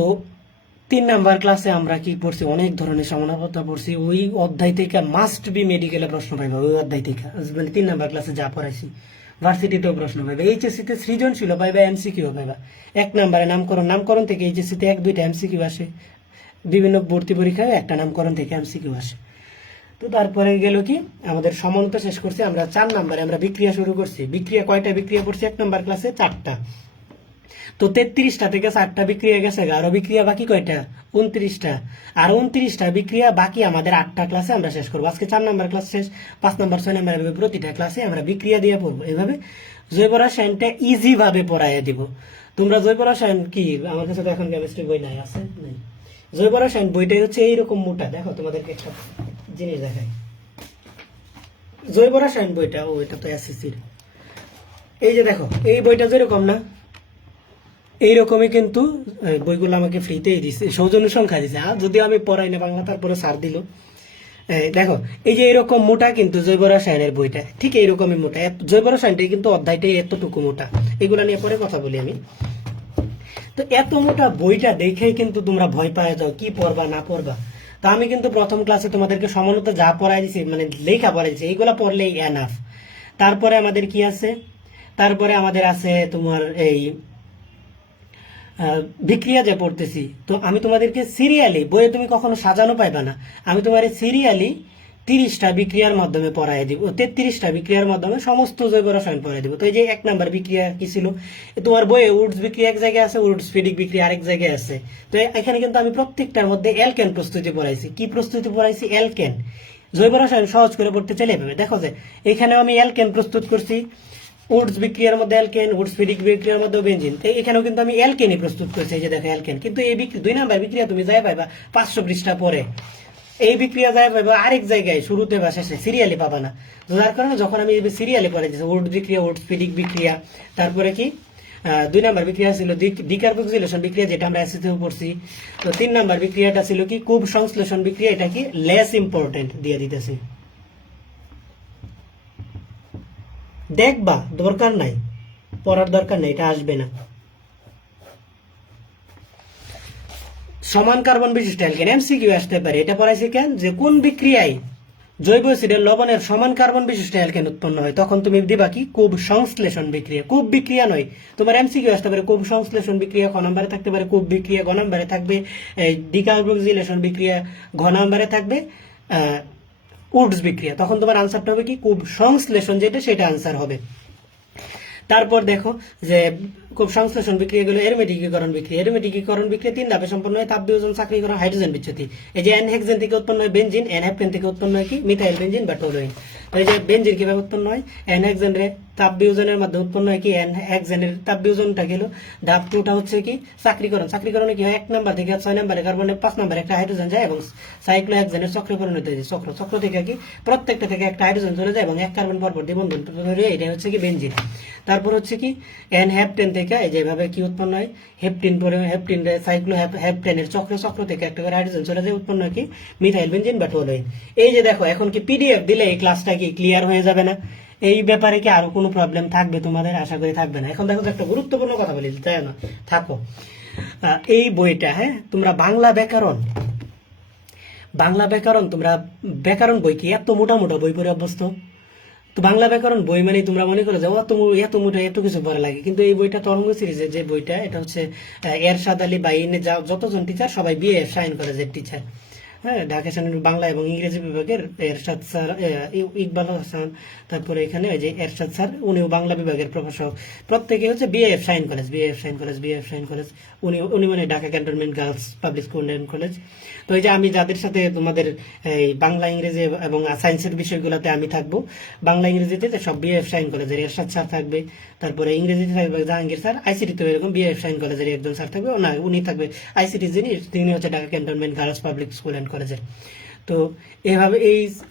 3 নাম্বার ক্লাসে আমরা কি পড়ছি? অনেক ধরনের সমানুপাতটা পড়ছি। ওই অধ্যায় থেকে মাস্ট বি মেডিকেলে প্রশ্ন পাইবা, ওই অধ্যায় থেকে। মানে 3 নাম্বার ক্লাসে যা পড়াইছি, ভার্সিটিতেও প্রশ্ন পাইবা, এইচএসসিতে সৃজনশীল পাইবা, এমসিকিউ পাইবা। 1 নাম্বারে নামকরণ, নামকরণ থেকে এইচএসসিতে 1-2টা এমসিকিউ আসে, বিভিন্ন ভর্তি পরীক্ষায় একটা নামকরণ থেকে এমসিকিউ আসে। তো তারপরে গেল কি আমাদের সমানতা শেষ করছি আমরা। 4 নাম্বারে আমরা বিক্রিয়া শুরু করছি। বিক্রিয়া কয়টা বিক্রিয়া পড়ছি 1 নাম্বার ক্লাসে? 4টা। তো 33টা থেকে 4টা বিক্রিয়া গেছে, আরো বিক্রিয়া বাকি কয়টা? 29টা। আর 29টা বিক্রিয়া বাকি আমাদের 8টা ক্লাসে আমরা শেষ করবো। আজকে 4 নাম্বার ক্লাস শেষ, 5 নাম্বার 6 নাম্বার প্রতিটা ক্লাসে আমরা বিক্রিয়া দিয়ে পড়বো। এইভাবে জৈব রসায়নটা ইজি ভাবে পড়াইয়া দিব। তোমরা জৈব রসায়ন কি, আমার কাছে তো এখন কেমিস্ট্রি বই নাই, আছে নাই? জৈব রসায়ন বইটাই হচ্ছে এইরকম মোটা। দেখো তোমাদেরকে একটা জিনিস দেখাই। জৈব রসায়ন বইটা, ও এটা তো এসএসসির। এই যে দেখো, এই বইটা যেরকম না, এইরকমই কিন্তু বইগুলো আমাকে ফ্রিতেই দিছে, সৌজন্য সংখ্যা দিছে। যদিও আমি পড়াই না বাংলা, তারপরে ছাড় দিল। দেখো, এই যে এরকম মোটা কিন্তু জৈব রসায়নের বইটা, ঠিক এইরকমই মোটা। জৈব রসায়নটাই কিন্তু অধ্যায়টাই এতটুকু মোটা। এগুলা নিয়ে পরে কথা বলি আমি। তো এত মোটা বইটা দেখেই কিন্তু তোমরা ভয় পাওয়া যাও কি পড়বা না পড়বা। তো আমি কিন্তু প্রথম ক্লাসে তোমাদেরকে সমানতা যা পড়াই দিছি, মানে লেখা পড়াই দিছি, এইগুলা পড়লেই এনাফ। তারপরে আমাদের কি আছে? তারপরে আমাদের আছে তোমার এই বিক্রিয়া যে পড়তেছি। তো আমি তোমাদেরকে সিরিয়ালি, বইয়ে তুমি কখনো সাজানো পাইবা না, আমি তোমার সিরিয়ালি 30টা বিক্রিয়ার মাধ্যমে পড়াই দিব, 33টা বিক্রিয়ার মাধ্যমে সমস্ত জৈব রসায়ন পড়াই দিব। তো এই যে 1 নাম্বার বিক্রিয়া কি ছিল, তোমার বইয়ে উডস বিক্রিয়া এক জায়গায় আছে, উডস ফিডিক বিক্রিয়া আরেক জায়গায় আছে। তো এখানে কিন্তু আমি প্রত্যেকটার মধ্যে অ্যালকেন প্রস্তুতি পড়াইছি। কি প্রস্তুতি পড়াইছি? অ্যালকেন। জৈব রসায়ন সহজ করে পড়তে চাইলে এভাবে দেখো যে এখানেও আমি অ্যালকেন প্রস্তুত করছি, উডস বিক্রিয়ার মধ্যে অ্যালকেন, উডস ফিডিক বিক্রিয়ার মধ্যে বেনজিন। তো এখানেও কিন্তু আমি অ্যালকেনই প্রস্তুত করছি, এই যে দেখো অ্যালকেন। কিন্তু এই 2 নাম্বার বিক্রিয়া তুমি যাই পাইবা 500 পৃষ্ঠা পরে। এই বিক্রিয়া যায় পাইবা আরেক জায়গায়, শুরুতে বা শেষে, সিরিয়ালি পাবা না। যার কারণে যখন আমি সিরিয়ালি পরে দিচ্ছি উডস বিক্রিয়া, উডস ফিডিক বিক্রিয়া, তারপরে কি 2 নাম্বার বিক্রিয়া ছিল ডিকার্বক্সিলেশন বিক্রিয়া, যেটা আমরা অ্যাসিডেও পড়ছি। তো 3 নাম্বার বিক্রিয়াটা ছিল কি কুব সংশ্লেষণ বিক্রিয়া, এটা কি লেস ইম্পর্টেন্ট দিয়ে দিতেছি। দেখবা, দরকার নাই, পড়ার দরকার নাই, এটা আসবে না। সমান কার্বন বিশিষ্ট অ্যালকেন, এমসিকিউ আসতে পারে। এটা পড়াইছি কেন, যে কোন বিক্রিয়ায় জৈব অ্যাসিডের লবণের সমান কার্বন বিশিষ্ট অ্যালকেন উৎপন্ন হয়, তখন তুমি দিবা কি কুব সংশ্লেষণ বিক্রিয়া। কুব বিক্রিয়া নয়, তোমার এমসিকিউ আসতে পারে কুব সংশ্লেষণ বিক্রিয়া ক নম্বরে থাকতে পারে, কুব বিক্রিয়া গ নম্বরে থাকবে, ডিকার্বক্সিলেশন বিক্রিয়া ঘ নম্বরে থাকবে, উডস বিক্রিয়া। তখন তোমার আনসারটা হবে কি কুব সংশ্লেষণ, যেটা সেটা আনসার হবে। তারপর দেখো যে খুব সংশ্লেষণ বিক্রিয়াগুলো এরোমেটিকীকরণ বিক্রিয়া। এরোমেটিকীকরণ বিক্রিয়া 3 ধাপে সম্পন্ন হয়। তাপ বিয়োজন, চাকরিকরণ, হাইড্রোজেন বিচ্যুতি। এই যে এনহেক্সেন থেকে উৎপন্ন হয় বেনজিন, এনহেপ্টেন থেকে উৎপন্ন হয় কি মিথাইল বেনজিন বা টলুইন। এই যে বেনজিন কিভাবে উৎপন্ন হয়, এনহেক্সেন রে তাপ বিয়োজনের মাধ্যমে উৎপন্ন হয় কি এনহেক্সেনের তাপ বিয়োজনটা গেল। ধাপ 2টা হচ্ছে কি চাকরিকরণ। চাকরিকরণে কি হয়, 1 নাম্বার থেকে 6 নম্বরে কার্বনে 5 নম্বরে একটা হাইড্রোজেন যায় এবং সাইক্লোহেক্সেনের চক্রে পরিণত হয়। চক্র থেকে কি প্রত্যেকটা থেকে একটা হাইড্রোজেন চলে যায় এবং 1 কার্বন পরপর দ্বিবন্ধন ধরে, এটা হচ্ছে কি বেনজিন। তারপর হচ্ছে কি এনহেপ্টেন থেকে এই যেভাবে কি উৎপন্ন হয়, হেপটিন পরে হেপটিন সাইক্লোহেপটেনের চক্র থেকে একটা করে হাইড্রোজেন চলে যায়, উৎপন্ন হয় কি মিথাইল বেনজিন বা টলুইন। এই যে দেখো, এখন কি পিডিএফ দিলে এই ক্লাসটা কি ক্লিয়ার হয়ে যাবে না? এই ব্যাপারে কি আরো কোনো প্রবলেম থাকবে তোমাদের? আশা করি থাকবে না। এখন দেখো একটা গুরুত্বপূর্ণ কথা বলি, তাই না? থাকো। এই বইটা, হ্যাঁ, তোমরা বাংলা ব্যাকরণ তোমরা ব্যাকরণ বই কি এত মোটা মোটা বই পড়ে অভ্যস্ত? তো বাংলা ব্যাকরণ বই মানে তোমরা মনে করো যে এত মোটা এত কিছু পড়া লাগে, কিন্তু এই বইটা তরঙ্গ সিরিজের যে বইটা, এটা হচ্ছে এরশাদ আলী বা ইনে যতজন টিচার সবাই বিএ শাইন কলেজের টিচার, হ্যাঁ, ঢাকা সেন্ট্রাল বাংলা এবং ইংরেজি বিভাগের এরশাদ স্যার, ইকবাল হাসান, তারপরে এখানে ওই যে এরশাদ স্যার, উনিও বাংলা বিভাগের প্রফেসর। প্রত্যেকে হচ্ছে বিএএফ শাইন কলেজ। উনি মানে Dhaka cantonment girls public school and college. তো এই যে আমি যাদের সাথে তোমাদের এই বাংলা ইংরেজি এবং সায়েন্সের বিষয়গুলোতে আমি থাকবো, বাংলা ইংরেজিতে সব বিএএফ শাইন কলেজের এরশাদ স্যার থাকবে, তারপরে ইংরেজিতে থাকবে জাহাঙ্গীর স্যার, আইসিটিতে এরকম বিএএফ শাইন কলেজের একজন স্যার থাকবে, না উনি থাকবে আইসিটি, তিনি হচ্ছে Dhaka cantonment girls public school and কলেজের। তো এভাবে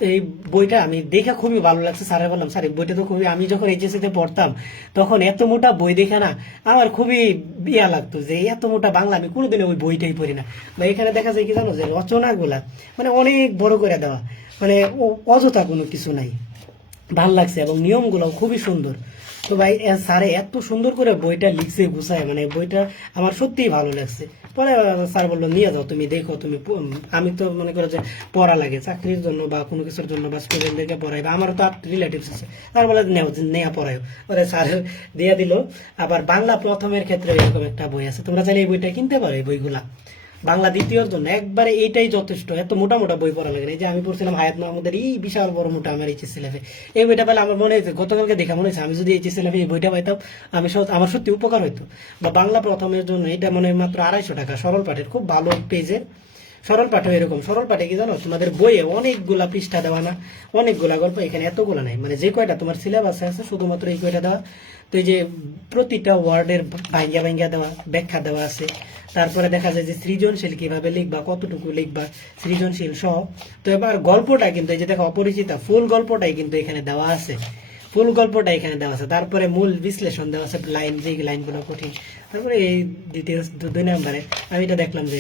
এই বইটা আমি দেখে খুবই ভালো লাগছে। স্যারে বললাম, স্যার এই বইটা তো খুবই, আমি যখন এইচএসসি তে পড়তাম তখন এত মোটা বই দেখে না আমার খুবই ইয়া লাগতো, যে এত মোটা বাংলা আমি কোনোদিন ওই বইটাই পড়ি না। বা এখানে দেখা যায় কি জানো, যে রচনাগুলা মানে অনেক বড় করে দেওয়া, মানে অযথা কোনো কিছু নাই, ভাল লাগছে এবং নিয়মগুলো খুবই সুন্দর। তো ভাই স্যারে এত সুন্দর করে বইটা লিখছে গুছায়, মানে বইটা আমার সত্যিই ভালো লাগছে। পরে স্যার বললো নিয়ে যাও, তুমি দেখো, তুমি আমি তো মনে করো যে পড়া লাগে চাকরির জন্য বা কোনো কিছুর জন্য বা স্টুডেন্টদেরকে পড়াই, বা আমারও তো রিলেটিভস আছে, তার বলে নেওয়া পড়ায়। ওরে স্যার দিয়ে দিল। আবার বাংলা প্রথমের ক্ষেত্রে এরকম একটা বই আছে, তোমরা চাইলে এই বইটা কিনতে পারো। এই বইগুলা বাংলা দ্বিতীয়র জন্য একবারে এইটাই যথেষ্ট, এত মোটা মোটা বই পড়া লাগে না। এই যে আমি পড়ছিলাম হায়াত মাহমুদের এই বিশাল বড় মোটা আমার এইচএসসি লেভে, এই বইটা পেলে আমার মনে হয়েছে, গতকালকে দেখা মনে হয়েছে আমি যদি এইচএসসি লেভে এই বইটা পাইতাম আমার সত্যি উপকার হইতো। বা বাংলা প্রথমের জন্য এটা মনে হয় মাত্র 250 টাকা, সরল পাঠের, খুব ভালো পেজের সরল পাঠে। এরকম সরল পাঠে কি জানো, তোমাদের বইয়ে অনেকগুলা পৃষ্ঠা দেওয়া না, অনেকগুলা গল্প, এখানে এতগুলা নাই, মানে যে কয়টা তোমার সিলেবাসে আছে শুধুমাত্র এই কয়টা দেওয়া। তো এই যে প্রতিটা ওয়ার্ডের ভাঙ্গা দেওয়া, ব্যাখ্যা দেওয়া আছে। তারপরে দেখা যায় যে সৃজনশীল কিভাবে লিখবা, কতটুকু লিখবা, সৃজনশীল সহ। তো এবার গল্পটা কিন্তু এই যে দেখো অপরিচিতা, ফুল গল্পটাই কিন্তু এখানে দেওয়া আছে, ফুল গল্পটা এখানে দেওয়া আছে। তারপরে মূল বিশ্লেষণ দেওয়া আছে, লাইন, যে লাইনগুলো কঠিন। তারপরে এই দ্বিতীয় 2 নম্বরে আমি এটা দেখলাম যে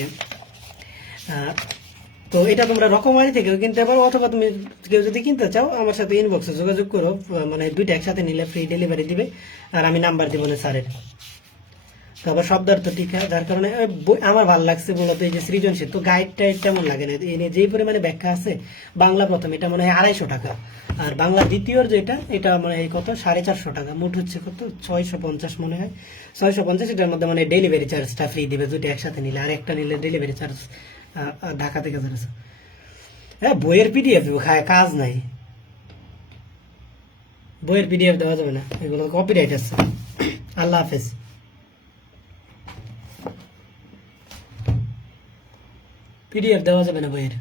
তো এটা তোমরা রকমারি থেকেও কিনতে পারো, অথবা তুমি কেউ যদি কিনতে চাও আমার সাথে ইনবক্সে যোগাযোগ করো, মানে দুইটা একসাথে নিলে ফ্রি ডেলিভারি দিবে, আর আমি নাম্বার দিব না স্যারের। তো আবার শব্দার্থ টিকা, যার কারণে আমার ভালো লাগছে মূলত এই যে সৃজনশীল। তো গাইড টাইড তেমন লাগে না, এনে যেই পরিমাণে ব্যাখ্যা আছে। বাংলা প্রথম এটা মনে হয় 250 টাকা, আর বাংলা দ্বিতীয়র যেটা এটা মানে এই কত 450 টাকা, মোট হচ্ছে কত 650 মনে হয়, 650। এটার মধ্যে মানে ডেলিভারি চার্জটা ফ্রি দিবে দুটো একসাথে নিলে, আর একটা নিলে ডেলিভারি চার্জ ঢাকা থেকে যাচ্ছে। হ্যাঁ, বইয়ের পিডিএফ খায় কাজ নাই, বইয়ের পিডিএফ দেওয়া যাবে না, এগুলো কপিরাইট আছে। আল্লাহ হাফেজ। পিডিএফ দেওয়া যাবে না বইয়ের।